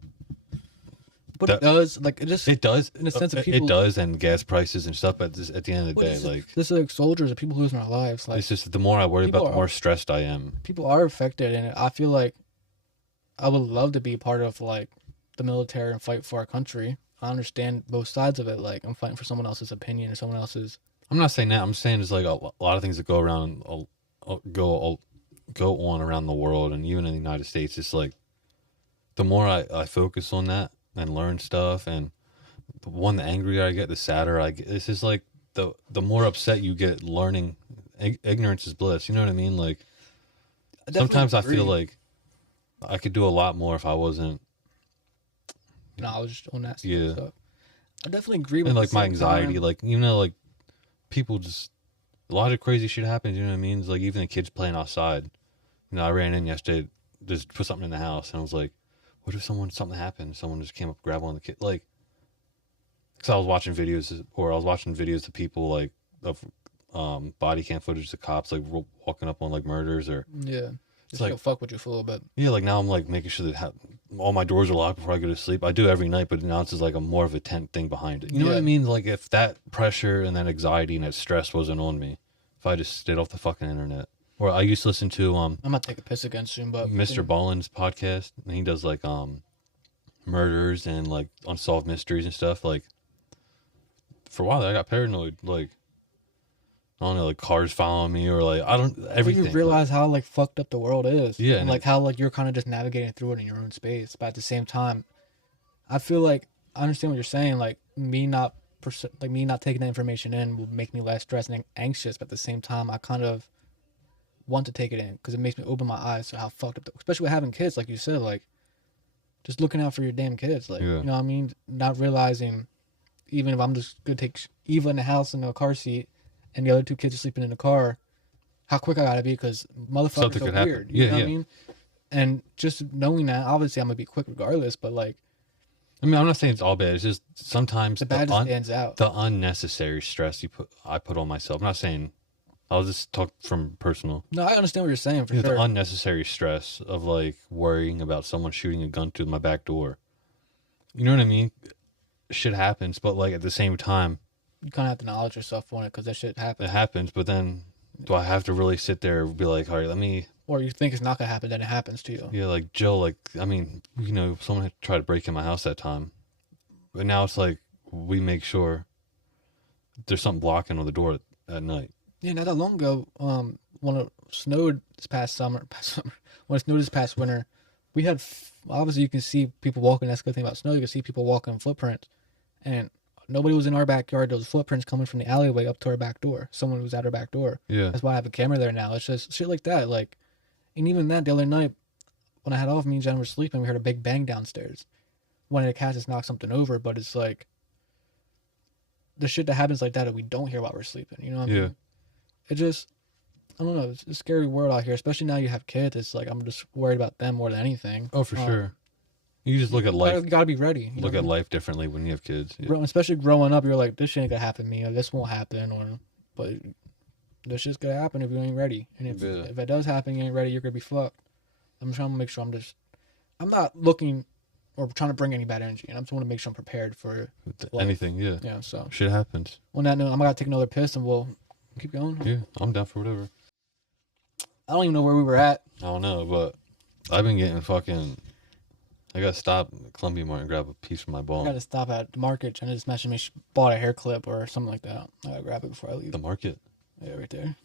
But it does, like it does in a sense of people. It does, and gas prices and stuff. But at the end of the day, this is like soldiers and people losing their lives. Like it's just the more I worry about, the more stressed I am. People are affected, and I feel like I would love to be part of like the military and fight for our country. I understand both sides of it. Like I'm fighting for someone else's opinion or someone else's. I'm not saying that. I'm saying there's like a lot of things that go around, go on around the world, and even in the United States. It's like the more I focus on that and learn stuff, and the angrier I get, the sadder I get. It's just like the more upset you get learning. Ignorance is bliss. You know what I mean? Like sometimes I feel like I could do a lot more if I wasn't knowledge on that stuff. Yeah. So I definitely agree with and like my time. anxiety, like like people just a lot of crazy shit happens. You know what I mean? It's like even the kids playing outside. I ran in yesterday, just put something in the house, and I was like, what if something happened? Someone just came up, grabbed one of the kids, like, because I was watching videos of people like of body cam footage of cops like walking up on like murders or it's like fuck with you for a little bit. Yeah, like now I'm like making sure that all my doors are locked before I go to sleep. I do every night, but now it's just like a more of a tent thing behind it. You know what I mean? Like if that pressure and that anxiety and that stress wasn't on me, if I just stayed off the fucking internet. Or I used to listen to I'm gonna take a piss again soon, but Mr. Ballin's podcast, and he does like murders and like unsolved mysteries and stuff. Like for a while I got paranoid, like I don't know, like cars following me or like everything. You realize how like fucked up the world is. Yeah, and like how like you're kind of just navigating through it in your own space. But at the same time, I feel like I understand what you're saying. Like me not taking that information in will make me less stressed and anxious. But at the same time, I kind of want to take it in because it makes me open my eyes to how fucked up, especially with having kids, like you said, like just looking out for your damn kids, like you know what I mean. Not realizing, even if I'm just gonna take Eva in the house in a car seat, and the other two kids are sleeping in the car, how quick I gotta be because motherfuckers are weird. You know what I mean? And just knowing that, obviously I'm gonna be quick regardless, but like, I mean, I'm not saying it's all bad. It's just sometimes the bad stands out. The unnecessary stress I put on myself. I'm not saying. I'll just talk from personal. No, I understand what you're saying for sure. The unnecessary stress of like worrying about someone shooting a gun through my back door. You know what I mean? Shit happens, but like at the same time, you kind of have to knowledge yourself on it because that shit happens. It happens, but then do I have to really sit there and be like, all right, let me... Or you think it's not going to happen, then it happens to you. Yeah, like Joe, like, I mean, someone had tried to break in my house that time. But now it's like, we make sure there's something blocking on the door at night. Yeah, not that long ago, when it snowed this past winter, we had, obviously you can see people walking, that's the good thing about snow, you can see people walking footprints, and nobody was in our backyard. There was footprints coming from the alleyway up to our back door. Someone was at our back door. Yeah. That's why I have a camera there now. It's just shit like that. Like, and even that, the other night, when I had off, me and Jen were sleeping, we heard a big bang downstairs. One of the cats just knocked something over, but it's like, the shit that happens like that we don't hear while we're sleeping. You know what I mean? It just, I don't know. It's a scary world out here, especially now you have kids. It's like I'm just worried about them more than anything. Oh, for sure. You just look at life. You gotta be ready. Look at life differently when you have kids. Yeah. Especially growing up, you're like, this shit ain't gonna happen to me, or this won't happen, but this shit's gonna happen if you ain't ready. And if it does happen, you ain't ready, you're gonna be fucked. I'm trying to make sure I'm not looking or trying to bring any bad energy, and I just want to make sure I'm prepared for anything. Yeah. Yeah. So shit happens. On that note, I'm gonna take another piss, and we'll keep going. Yeah, I'm down for whatever. I don't even know where we were at. I don't know, but I've been getting fucking. I gotta stop at Columbia Mart and grab a piece from my ball. I gotta stop at the market. And just mentioned me she bought a hair clip or something like that. I gotta grab it before I leave. The market? Yeah, right there.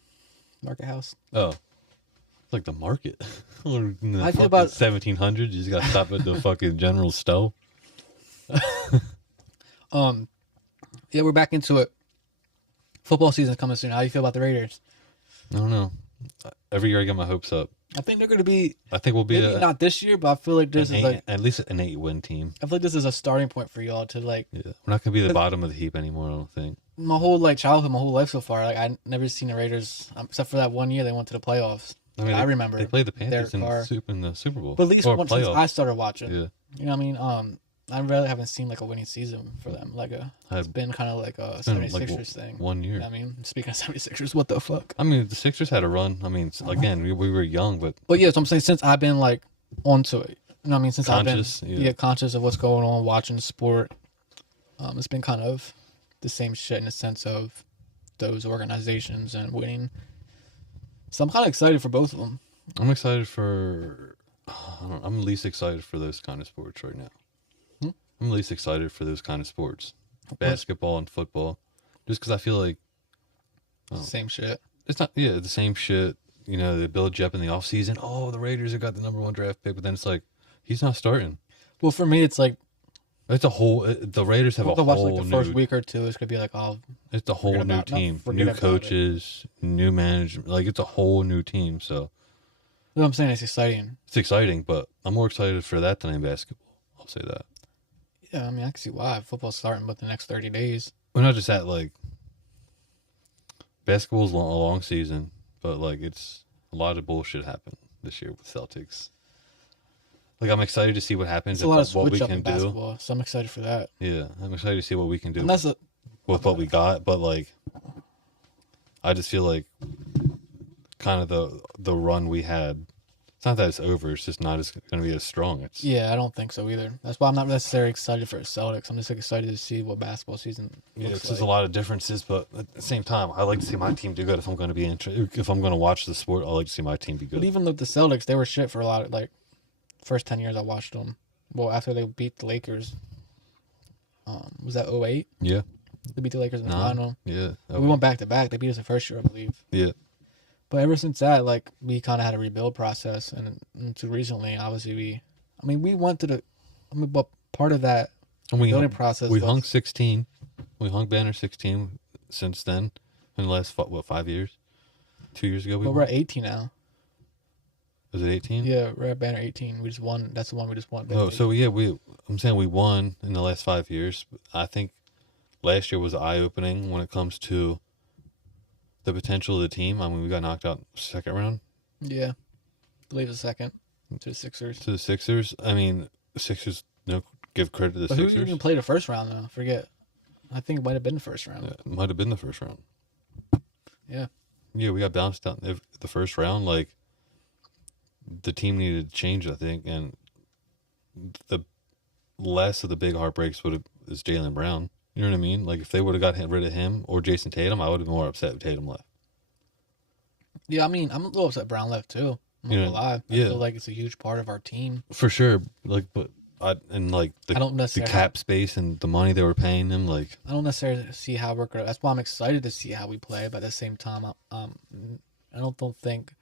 Market house. Oh. It's like the market. I feel about 1700s. You just gotta stop at the fucking general store. Yeah, we're back into it. Football season's coming soon. How do you feel about the Raiders? I don't know. Every year I get my hopes up. I think they're going to be. I think we'll be maybe not this year, but I feel like this is like at least an 8-win team. I feel like this is a starting point for y'all to like. Yeah, we're not going to be the bottom of the heap anymore. I don't think. My whole childhood, my whole life so far, I never seen the Raiders except for that one year they went to the playoffs. I mean, I remember they played the Panthers in the Super Bowl. But at least once since I started watching. Yeah. You know what I mean? I really haven't seen like a winning season for them. It's been kind of like a 76ers thing. 1 year. I mean, speaking of 76ers, what the fuck? I mean, the Sixers had a run. I mean, again, we were young, but. But yeah, so I'm saying since I've been onto it, you know what I mean? Since conscious, I've been conscious of what's going on, watching the sport, it's been kind of the same shit in the sense of those organizations and winning. So I'm kind of excited for both of them. I'm excited for. I'm least excited for those kind of sports right now. I'm least excited for those kind of sports, basketball and football, just because I feel like same shit. It's not, the same shit. You know, they build you up in the offseason. Oh, the Raiders have got the #1 draft pick, but then it's like he's not starting. Well, for me, it's like it's a whole. The Raiders have a whole. Watch the first week or two. It's gonna be like it's a whole new team, new coaches, new management. Like it's a whole new team. So, what I'm saying, it's exciting. It's exciting, but I'm more excited for that than in basketball. I'll say that. Yeah, I mean, I can see why. Football's starting but the next 30 days. We're not just at, basketball's a long season, but, it's a lot of bullshit happened this year with Celtics. I'm excited to see what happens and what we can do. So I'm excited for that. Yeah, I'm excited to see what we can do with what we got, but, I just feel like kind of the run we had. It's not that it's over. It's just not going to be as strong. Yeah, I don't think so either. That's why I'm not necessarily excited for the Celtics. I'm just excited to see what basketball season looks like. There's a lot of differences, but at the same time, I like to see my team do good. If I'm going to be if I'm going to watch the sport, I like to see my team be good. But even with the Celtics, they were shit for a lot of first 10 years I watched them. Well, after they beat the Lakers, was that 2008? Yeah, they beat the Lakers in the final. Yeah, we went back to back. They beat us the first year, I believe. Yeah. But ever since that, we kind of had a rebuild process, and until recently, obviously, we went to but part of that building process. We hung 16. We hung banner 16 since then. In the last 5 years? 2 years ago, we're at 18 now. Was it 18? Yeah, we're at banner 18. We just won. That's the one we just won. Oh, so yeah, I'm saying we won in the last 5 years. I think last year was eye-opening when it comes to the potential of the team. We got knocked out second round. Yeah. I believe the second to the Sixers. The Sixers, give credit to the Sixers. Who even played the first round, though? I forget. I think it might have been the first round. Yeah, it might have been the first round. Yeah. Yeah, we got bounced out in the first round. The team needed to change, I think, and the last of the big heartbreaks is Jaylen Brown. You know what I mean? If they would have got rid of him or Jason Tatum, I would have been more upset if Tatum left. Yeah, I'm a little upset Brown left too. I'm not gonna lie. I feel like it's a huge part of our team. For sure. The cap space and the money they were paying him, I don't necessarily see how we're gonna. That's why I'm excited to see how we play. But at the same time, I don't think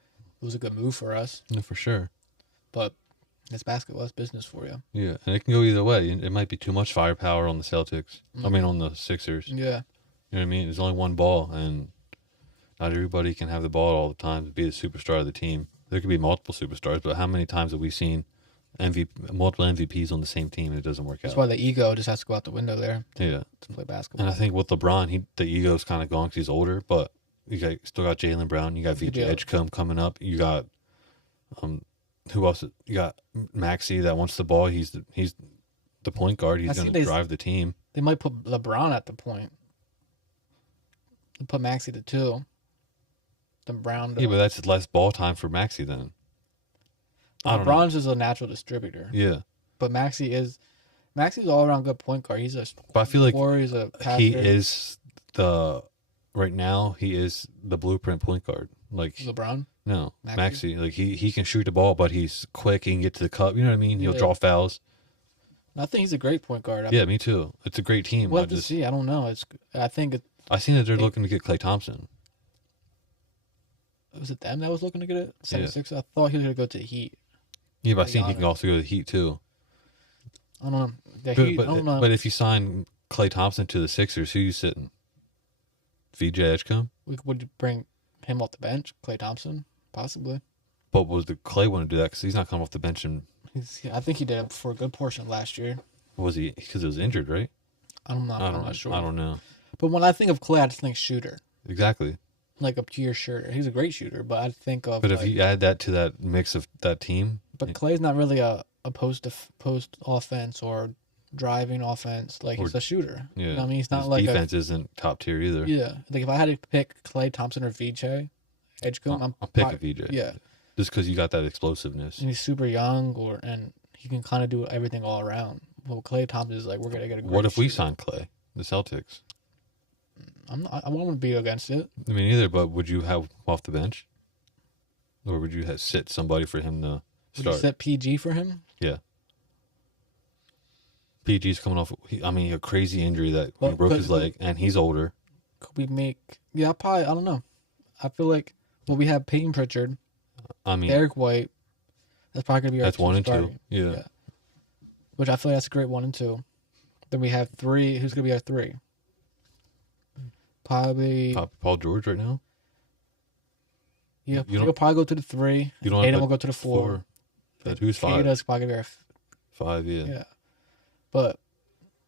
it was a good move for us. No, for sure. But it's basketball. It's business for you. Yeah, and it can go either way. It might be too much firepower on the Celtics. On the Sixers. Yeah. You know what I mean? There's only one ball, and not everybody can have the ball all the time to be the superstar of the team. There could be multiple superstars, but how many times have we seen multiple MVPs on the same team and it doesn't work out? That's why the ego just has to go out the window there. Yeah. To play basketball. And I think with LeBron, the ego's kind of gone because he's older, but still got Jaylen Brown. You got VJ Yeah. Edgecombe coming up. You got who else? You got Maxey that wants the ball. He's the point guard. He's going to drive the team. They might put LeBron at the point. They put Maxey to 2. Then Brown. Yeah, but that's less ball time for Maxey then. I don't know. LeBron's just a natural distributor. Yeah. But Maxey's an all around good point guard. He's a But I feel like he's a passer. he is right now he is the blueprint point guard. Like LeBron. no, Maxey. Like he can shoot the ball, but he's quick. He can get to the cup. You know what I mean? He'll draw fouls. I think he's a great point guard. Yeah, me too. It's a great team. We'll have to see. I don't know. I seen that they're looking to get Klay Thompson. Was it them that was looking to get it? 76. Yeah. I thought he was gonna go to the Heat. Yeah, but I seen he can also go to the Heat too. I don't know. The But, Heat. I don't know. but if you sign Klay Thompson to the Sixers, who you sitting? VJ Edgecombe? Would you bring him off the bench? Klay Thompson, possibly. But was the Klay want to do that because he's not coming off the bench? And I think he did it for a good portion last year. was he because it was injured, right? I'm not sure. I don't know. But when I think of Klay, I just think shooter, Exactly. like a pure shooter. He's a great shooter, but I think of. But if you add that to that mix of that team, But Clay's not really a post offense or driving offense. Like he's a shooter. yeah, You know what I mean, he's not his like defense isn't top tier either. Yeah, like if I had to pick Klay Thompson or VJ Edgecombe, I'll pick a VJ. Yeah, just because you got that explosiveness. and he's super young, and he can kind of do everything all around. Well, Klay Thompson is like we're gonna get a. Great What if we shooter. sign Klay, the Celtics? I won't be against it. I mean, either. But would you have off the bench, or would you sit somebody for him to Would you start? set PG for him? Yeah. PG's coming off. A crazy injury that he broke his leg, and he's older. Could we make? Yeah, probably. I don't know. I feel like we have Peyton Pritchard, Derek White. That's probably gonna be our that's 1 and 2. starting. Yeah. Which I feel like that's a great 1 and 2. Then we have 3. Who's gonna be our 3? Probably. Paul George right now. Yeah, he'll probably go to the 3. You don't. Tatum will go to the 4. But who's 5? Tatum's probably gonna be our 5. Yeah. Yeah. But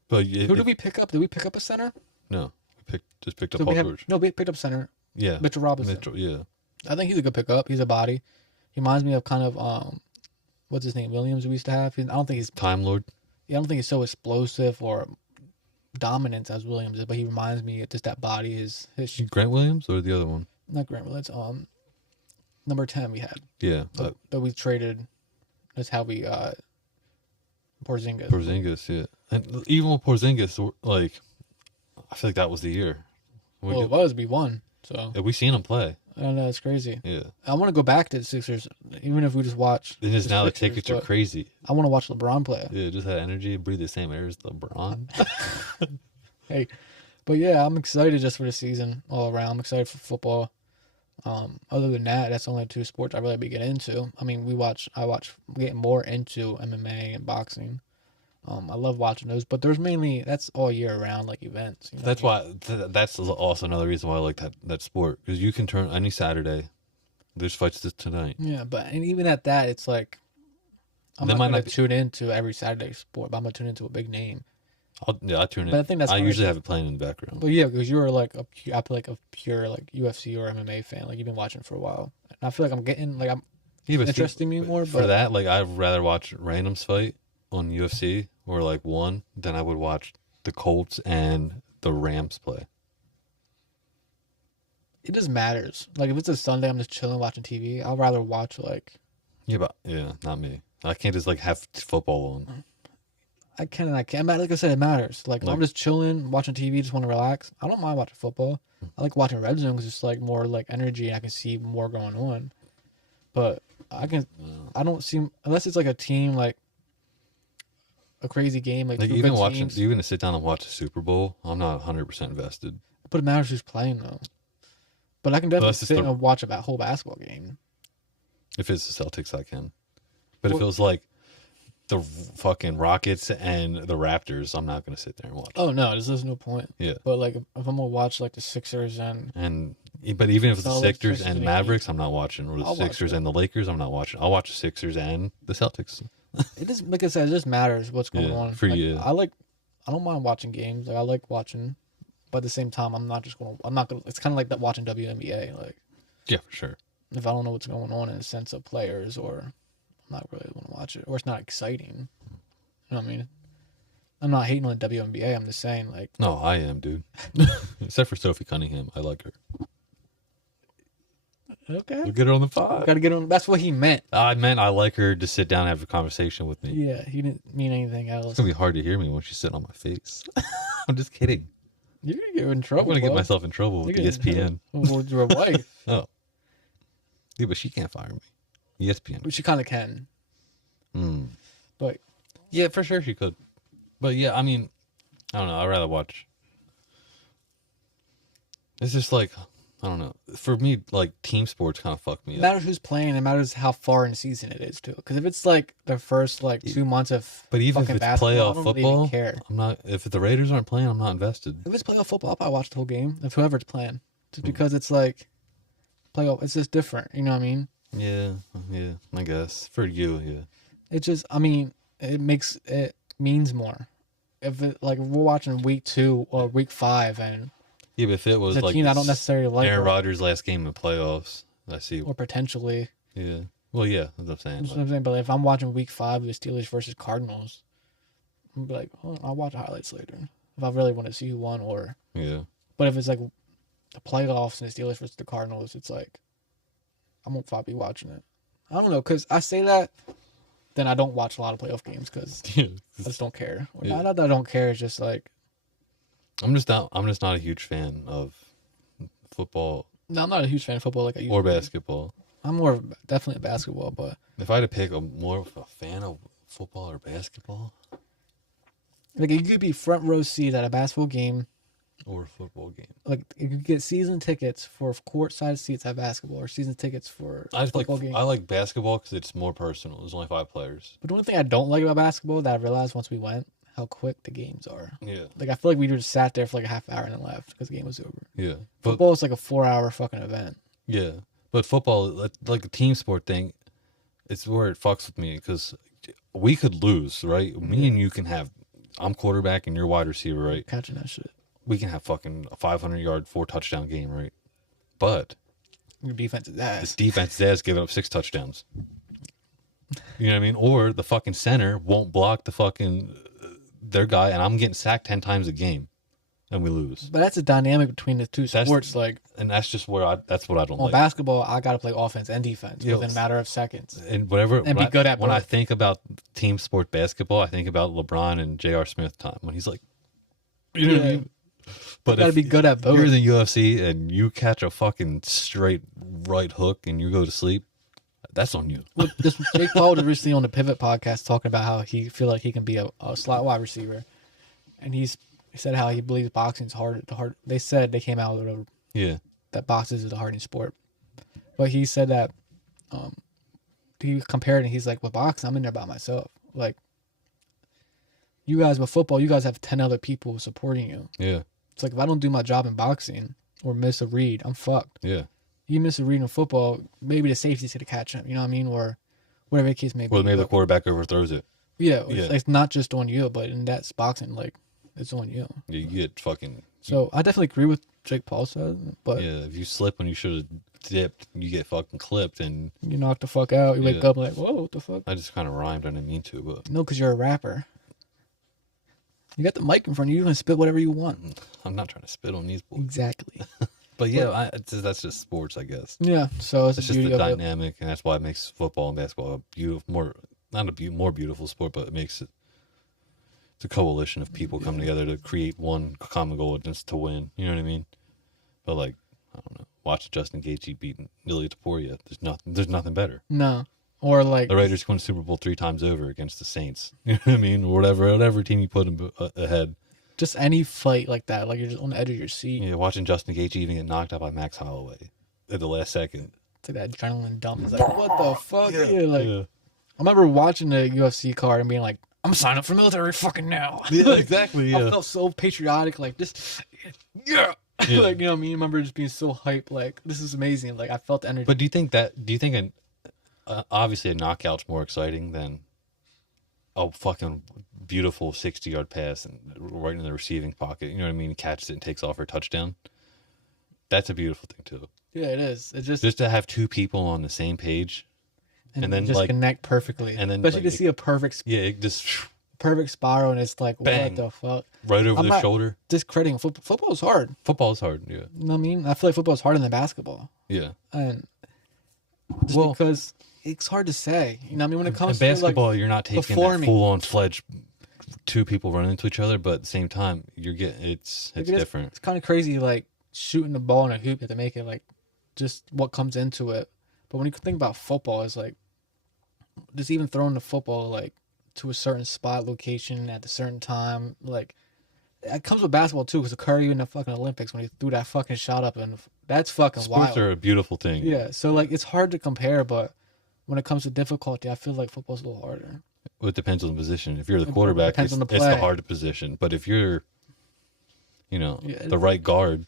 who did we pick up? Did we pick up a center? No, we picked up Paul George. No, we picked up center. Yeah. Mitchell Robinson. Mitchell. Yeah. I think he's a good pickup. He's a body. He reminds me of kind of what's his name? Williams we used to have. I don't think he's Time Lord. Yeah, I don't think he's so explosive or dominant as Williams is, but he reminds me of just that body. His Grant Williams or the other one? not Grant Williams. Number 10 we had. Yeah. That we traded. That's how we Porzingis. Porzingis. Yeah. And even with Porzingis, like, I feel like that was the year. It was. We won. So Yeah, we seen him play. I don't know. It's crazy. Yeah. I want to go back to the Sixers, even if we just watch. It is now the Sixers, tickets are but crazy. I want to watch LeBron play. Yeah, just that energy, breathe the same air as LeBron. Hey, but yeah, I'm excited just for the season all around. I'm excited for football. Other than that, that's the only 2 sports I really be getting into. I mean, I'm getting more into MMA and boxing. I love watching those, but that's all year round, like events. You know? That's why. That's also another reason why I like that sport, because you can turn any Saturday. There's fights tonight. Yeah, and even at that, it's like I'm not gonna tune into every Saturday sport, but I'm gonna tune into a big name. I tune in. But I think I usually have it playing in the background. But yeah, because you're like a pure like UFC or MMA fan. Like you've been watching for a while. And I feel like I'm getting like interesting me more. For that, like I'd rather watch randoms fight on UFC or like one than I would watch the Colts and the Rams play. It just matters. Like if it's a Sunday, I'm just chilling watching TV. I'd rather watch like. Yeah, but not me. I can't just like have football on. I can and I can't. Like I said, it matters. Like if I'm just chilling, watching TV, just want to relax. I don't mind watching football. I like watching Red Zone because it's like more like energy and I can see more going on. But I don't see, unless it's like a team, like a crazy game. Like even to sit down and watch a Super Bowl, I'm not 100% invested. But it matters who's playing though. But I can definitely sit and watch a whole basketball game. If it's the Celtics, I can. But if it was like the fucking Rockets and the Raptors, I'm not going to sit there and watch. Oh no, there's no point. Yeah. But like if I'm gonna watch like the Sixers but even if it's the Sixers Celtics and Mavericks, I'm not watching. Or the Sixers and the Lakers, I'm not watching. I'll watch the Sixers and the Celtics. It just, like I said, it just matters what's going on. For you. I don't mind watching games. Like I like watching But at the same time, I'm not going. It's kind of like that watching WNBA. Like, Yeah, for sure. if I don't know what's going on in the sense of players, or I'm not really going to watch it, or it's not exciting. You know what I mean? I'm not hating on the WNBA. I'm just saying, like, No, I am, dude. Except for Sophie Cunningham. I like her. okay, We'll get her on the pod. got to get on. That's what he meant. I meant I like her to sit down and have a conversation with me. Yeah, he didn't mean anything It's else. going to be hard to hear me when she's sitting on my face. I'm just kidding. You're gonna get in I'm trouble. going to get bro. myself in trouble with You're ESPN. with your wife, Oh. Yeah, but she can't fire me. ESPN. but she kind of can. Mm. But Yeah, for sure she could. But yeah, I mean, I don't know. I'd rather watch. It's just like, I don't know. For me, like, team sports kind of fuck me it up. matters who's playing. It matters how far in the season it is too. Because if it's like the first like 2 months of But even if fucking it's basketball, I playoff don't really football, even care. I'm not. If the Raiders aren't playing, I'm not invested. If it's playoff football, I'll probably watch the whole game. If whoever's playing, just because it's like playoff, it's just different. You know what I mean? Yeah, I guess. For you, yeah. It just, I mean, it means more. If it like if we're watching week 2 or week 5 and Yeah, but if it was it's a like team I don't necessarily like, Aaron Rodgers' last game in playoffs, I see. or potentially. Yeah. Well, yeah, that's what I'm saying. That's what I'm saying. But if I'm watching week 5 of the Steelers versus Cardinals, I'm be like, oh, I'll watch highlights later if I really want to see who won. Or Yeah. but if it's like the playoffs and the Steelers versus the Cardinals, it's like I won't probably be watching it. I don't know, because I say that, then I don't watch a lot of playoff games because Yeah. I just don't care. Yeah. Not that I don't care. It's just like I'm just not a huge fan of football no, I'm not a huge fan of football like I used or to be. basketball. I'm more of definitely a basketball, but If I had to pick more of a fan of football or basketball like you could be front row seat at a basketball game. or a football game, Like you could get season tickets for courtside seats at basketball, or season tickets for I just like football game. I like basketball because it's more personal. There's only 5 players. But the only thing I don't like about basketball that I realized once we went, how quick the games are. Yeah, Like I feel like we just sat there for like a half hour and then left because the game was over. yeah, but Football is like a 4-hour fucking event. yeah, but football, like a team sport thing, it's where it fucks with me because we could lose, right? Me and you can have. I'm quarterback and you're wide receiver, right? Catching that shit. We can have fucking a 500-yard, 4-touchdown game, right? But Your defense is this ass. defense is giving up 6 touchdowns. You know what I mean? Or the fucking center won't block the fucking their guy, and I'm getting sacked 10 times a game, and we lose. But that's a dynamic between the two That's- sports. Like And that's just where that's what I don't on like. basketball, I got to play offense and defense Yeah, within a matter of seconds. And whatever, And be good at when I both. think about team sport basketball, I think about LeBron and J.R. Smith time when he's like, you know what I mean? But Gotta if be good at both. You're in the UFC and you catch a fucking straight right hook and you go to sleep. That's on you. Well, this Jake Paul was recently on the Pivot podcast talking about how he feel like he can be a slot wide receiver, and he said how he believes boxing's hard. They said they came out with Yeah, that boxing is the hardest sport, but he said that he compared it. And he's like, with boxing, I'm in there by myself. Like you guys with football, you guys have 10 other people supporting you. yeah, It's like if I don't do my job in boxing or miss a read, I'm fucked. yeah. You miss a read in football, maybe the safety's gonna catch him. You know what I mean? Or whatever the case may be. Or maybe the But, quarterback overthrows it. yeah, Yeah. it's not just on you, but in that's boxing, like it's on you. You get fucking. So I definitely agree with Jake Paul said, but Yeah, if you slip when you should have dipped, you get fucking clipped. And you knock the fuck out. You wake Yeah. up like, whoa, what the fuck? I just kind of rhymed. I didn't mean to, but No, because you're a rapper. You got the mic in front of you. You can spit whatever you want. I'm not trying to spit on these boys. Exactly. But yeah, that's just sports, I guess. Yeah. So it's It's the just beauty the of it. dynamic, and that's why it makes football and basketball a beautiful, more beautiful sport, but it makes it. It's a coalition of people coming together to create one common goal, just to win. You know what I mean? But like, I don't know. Watch Justin Gaethje beat Ilya Taporia. There's nothing better. No. Or like The Raiders won Super Bowl 3 times over against the Saints. You know what I mean? Or whatever team you put them ahead. just any fight like that, like you're just on the edge of your seat. Yeah, watching Justin Gaethje even get knocked out by Max Holloway at the last second. It's like that adrenaline dump. It's like, what the fuck? Yeah, like Yeah. I remember watching the UFC card and being like, I'm signing up for military fucking now. Yeah, exactly. I Yeah. felt so patriotic, like this, yeah. Yeah. Like, you know what I mean? I remember just being so hyped, like, this is amazing. Like, I felt the energy. But do you think obviously a knockout's more exciting than a fucking beautiful 60-yard pass and right in the receiving pocket. You know what I mean? Catches it and takes off for a touchdown. That's a beautiful thing too. Yeah, it is. It Just to have two people on the same page, and then just like connect perfectly. and then Especially like, to see a it just perfect spiral, and it's like, bang, what the fuck? right over I'm the not shoulder. discrediting football. Football is hard. Football is hard. Yeah. You know what I mean? I feel like football is harder than basketball, Yeah. and just because it's hard to say. You know what I mean? When it comes in basketball, to like you're not taking that full-on fledged two people running into each other, but at the same time, you're getting it's different. It's kind of crazy, like shooting the ball in a hoop to make it like just what comes into it. But when you think about football, it's like just even throwing the football like to a certain spot location at a certain time, like it comes with basketball too. Because Curry in the fucking Olympics when he threw that fucking shot up, and that's fucking Sports wild. are a beautiful thing. Yeah, so like it's hard to compare, but when it comes to difficulty, I feel like football's a little harder. Well, it depends on the position. If you're the quarterback, it's the harder position. But if you're, the right guard,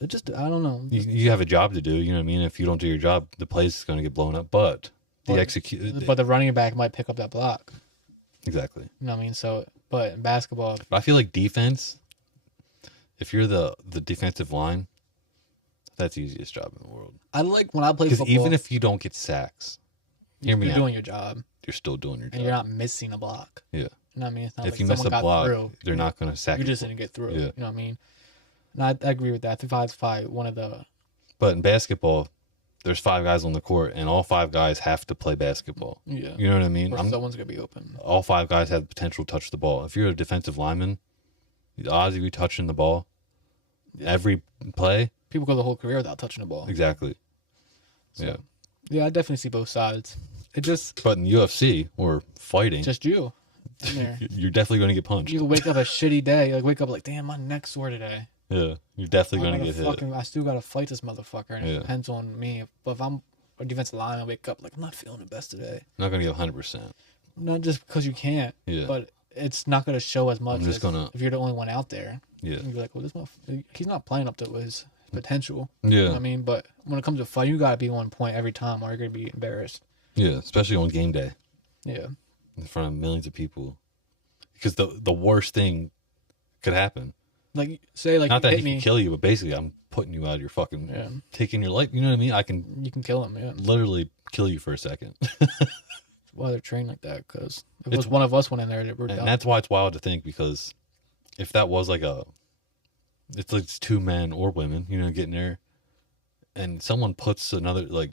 it just I don't know. You have a job to do. You know what I mean? If you don't do your job, the place is going to get blown up. But the running back might pick up that block. Exactly. You know what I mean? So, but in basketball, I feel like defense. If you're the defensive line, that's the easiest job in the world. I like when I play football. Because even if you don't get sacks, you're doing your job. You're still doing your job. And you're not missing a block. Yeah. You know what I mean? It's not if like you miss a block, they're not going to sack you. You just didn't get through. Yeah. You know what I mean? And I agree with that. I think 5 one of the. But in basketball, there's 5 guys on the court, and all 5 guys have to play basketball. Yeah. You know what I mean? Or someone's going to be open. All 5 guys have the potential to touch the ball. If you're a defensive lineman, the odds of you touching the ball every play. People go the whole career without touching the ball. Exactly. So, yeah. Yeah, I definitely see both sides. It just. But in UFC or fighting. Just you. You're definitely going to get punched. You wake up a shitty day. Like, wake up like, damn, my neck's sore today. Yeah. You're definitely going to get hit. I still got to fight this motherfucker. And it depends on me. But if I'm a defensive lineman, I wake up like, I'm not feeling the best today. I'm not going to give 100%. Not just because you can't. Yeah. But it's not going to show as much if you're the only one out there. Yeah. You'd be like, well, he's not playing up to his potential. Yeah. You know what I mean? But when it comes to fight, you got to be on point every time or you're going to be embarrassed. Yeah, especially on game day. Yeah. In front of millions of people. Because the worst thing could happen. Like, say, like, not that he can kill you, but basically I'm putting you out of your fucking, taking your life. You know what I mean? You can kill him, yeah. Literally kill you for a second. That's why they're trained like that, because if it was one of us went in there, we're done. And that's why it's wild to think, because if that was like it's like 2 men or women, getting there, and someone puts another, like,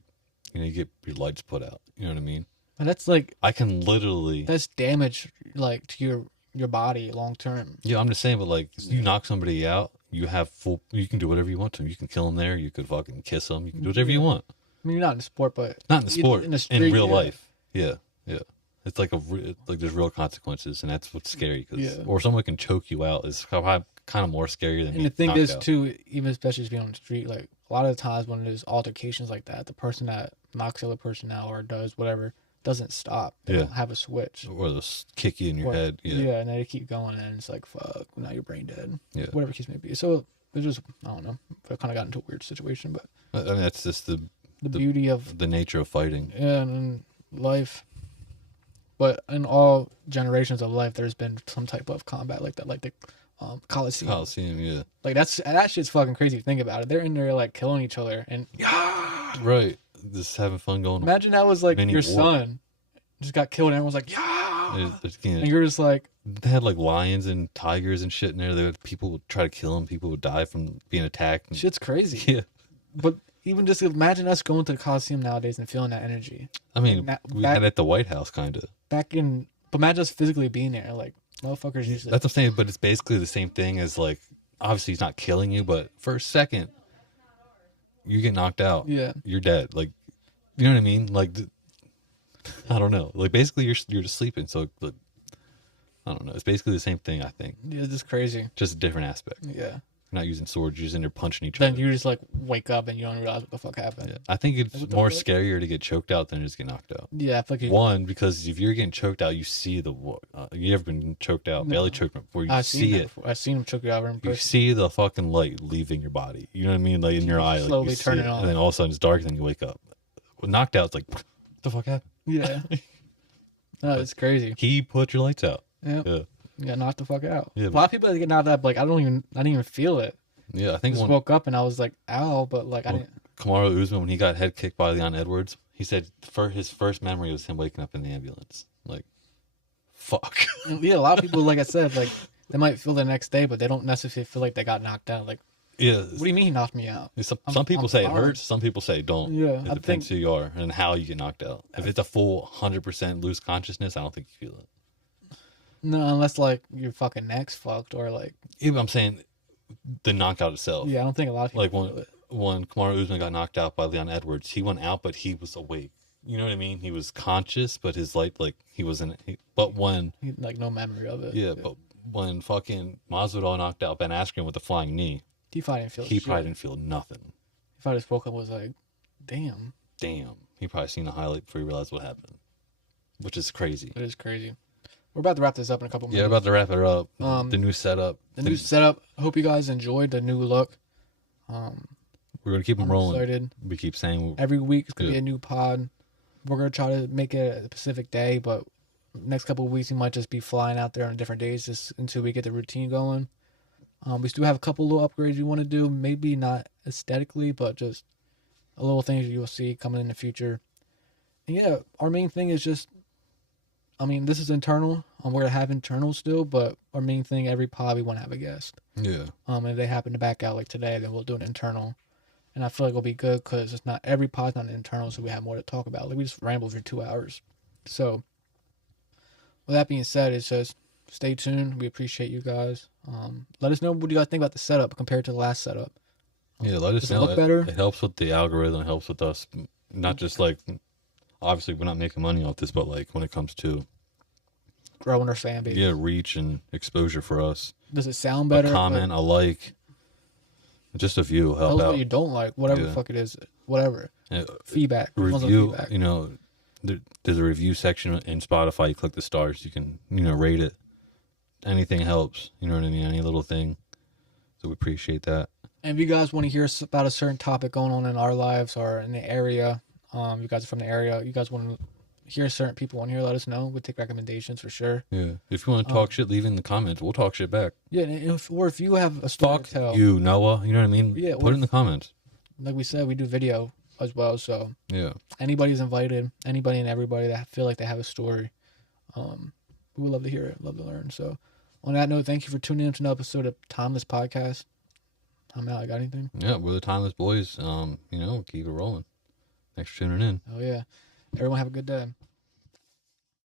you get your lights put out. You know what I mean? And that's like, I can literally. That's damage, like, to your body long term. Yeah, I'm just saying, but like, you knock somebody out, you can do whatever you want to them. You can kill them there. You could fucking kiss them. You can do whatever you want. I mean, you're not in the sport, but not in the sport. In the street, in real life. Yeah, yeah. It's like there's real consequences, and that's what's scary. Or someone can choke you out is kind of more scary than. And the thing is too, even especially just being on the street, like a lot of the times when there's altercations like that, the person that knocks the other person out or does whatever doesn't stop. They don't have a switch. Or they'll kick you in your head. Yeah. Yeah, and they keep going, and it's like, fuck, now you're brain dead. Yeah. Whatever the case may be. So it's just, I don't know. I kind of got into a weird situation, but I mean, that's just the beauty of the nature of fighting. Yeah, and life. But in all generations of life, there's been some type of combat like that, like the Coliseum. Coliseum, yeah. Like that shit's fucking crazy. Think about it. They're in there like killing each other and right, just having fun going. Imagine that was like your son just got killed and everyone's like and you're just like. They had like lions and tigers and shit in there. People would try to kill them. People would die from being attacked. Shit's crazy. Yeah, but even just imagine us going to the Coliseum nowadays and feeling that energy. I mean, we had it at the White House, kind of. But imagine us physically being there, like motherfuckers. Usually. That's what I'm saying, but it's basically the same thing as like, obviously he's not killing you, but for a second, you get knocked out. Yeah, you're dead. Like, you know what I mean? Like, I don't know. Like, basically you're just sleeping. So, like, I don't know. It's basically the same thing, I think. Yeah, it's just crazy. Just a different aspect. Yeah. You're not using swords. You're just in there punching each other. Then you just like wake up and you don't realize what the fuck happened. Yeah. I think it's more scarier to get choked out than just get knocked out. Yeah. I feel like One, because if you're getting choked out, you see you ever been choked out, belly choked before, you see it. I've seen him choke you out in person. You see the fucking light leaving your body. You know what I mean? Like in your eye. Slowly like turn it on. And then all of a sudden it's dark and then you wake up. When knocked out, it's like, what the fuck happened? Yeah. No, it's crazy. He put your lights out. Yep. Yeah. You got knocked the fuck out. Yeah, A lot of people that get knocked out, like I didn't even feel it. Yeah, I I think just woke up and I was like, ow, but like I didn't. Kamaru Usman, when he got head kicked by Leon Edwards, he said for his first memory was him waking up in the ambulance. Like, fuck. Yeah, a lot of people, like I said, like they might feel the next day, but they don't necessarily feel like they got knocked out. Like, Yeah. what do you mean he knocked me out? Some people I'm say it fine. hurts. Some people say don't. Yeah, It I depends think who you are and how you get knocked out. If it's a full 100% loose consciousness, I don't think you feel it. no, unless like your fucking neck's fucked or like Even I'm saying the knockout itself. yeah, I don't think a lot of people Like feel it. when Kamaru Usman got knocked out by Leon Edwards, he went out, but he was awake. You know what I mean? He was conscious, but his light, like he wasn't. But when Like no memory of it. yeah, but when fucking Masvidal knocked out Ben Askren with a flying knee, he probably didn't feel. he shit. probably didn't feel nothing. He probably just woke up and was like, damn, Damn, he probably seen the highlight before he realized what happened, which is crazy. it is crazy. We're about to wrap this up in a couple minutes. Yeah, about to wrap it up. The new setup. The new setup. Hope you guys enjoyed the new look. We're gonna keep them I'm rolling. excited. We keep saying Every week it's gonna be Yeah. a new pod. We're gonna try to make it a specific day, but next couple of weeks we might just be flying out there on different days just until we get the routine going. We still have a couple little upgrades we want to do. Maybe not aesthetically, but just a little things you'll see coming in the future. And yeah, our main thing is just, I mean, this is internal. We're gonna have internal still, but our main thing every pod we want to have a guest. yeah. And if they happen to back out like today, then we'll do an internal. And I feel like it'll be good because it's not every pod's not an internal, so we have more to talk about. Like we just ramble for 2 hours. So with that being said, it's just stay tuned. We appreciate you guys. Let us know what you guys think about the setup compared to the last setup. Yeah, let us Does it know. look better? It helps with the algorithm. It helps with us. Not just like, obviously we're not making money off this, but like when it comes to Growing our fan base. reach and exposure for us. Does it sound better? A comment, a like, just a view will Tell help us out. what you don't like. Whatever the Yeah. fuck it is. Whatever. And Feedback. We want some review, feedback. there's a review section in Spotify. You click the stars, you can, rate it. Anything helps. You know what I mean? Any little thing. So we appreciate that. And if you guys want to hear about a certain topic going on in our lives or in the area, you guys are from the area, you guys want to hear certain people on here, let us know. We'll take recommendations for sure. Yeah. If you want to talk shit, leave it in the comments. We'll talk shit back. Yeah, and if you have a story Fuck to tell, you, Noah. You know what I mean? Yeah, Put it in the comments. like we said, we do video as well. So Yeah. anybody's invited, anybody and everybody that feel like they have a story. We would love to hear it, love to learn. So on that note, thank you for tuning in to an episode of Timeless Podcast. I'm out. I got anything? Yeah, we're the Timeless Boys. Keep it rolling. Thanks for tuning in. Oh yeah. Everyone have a good day.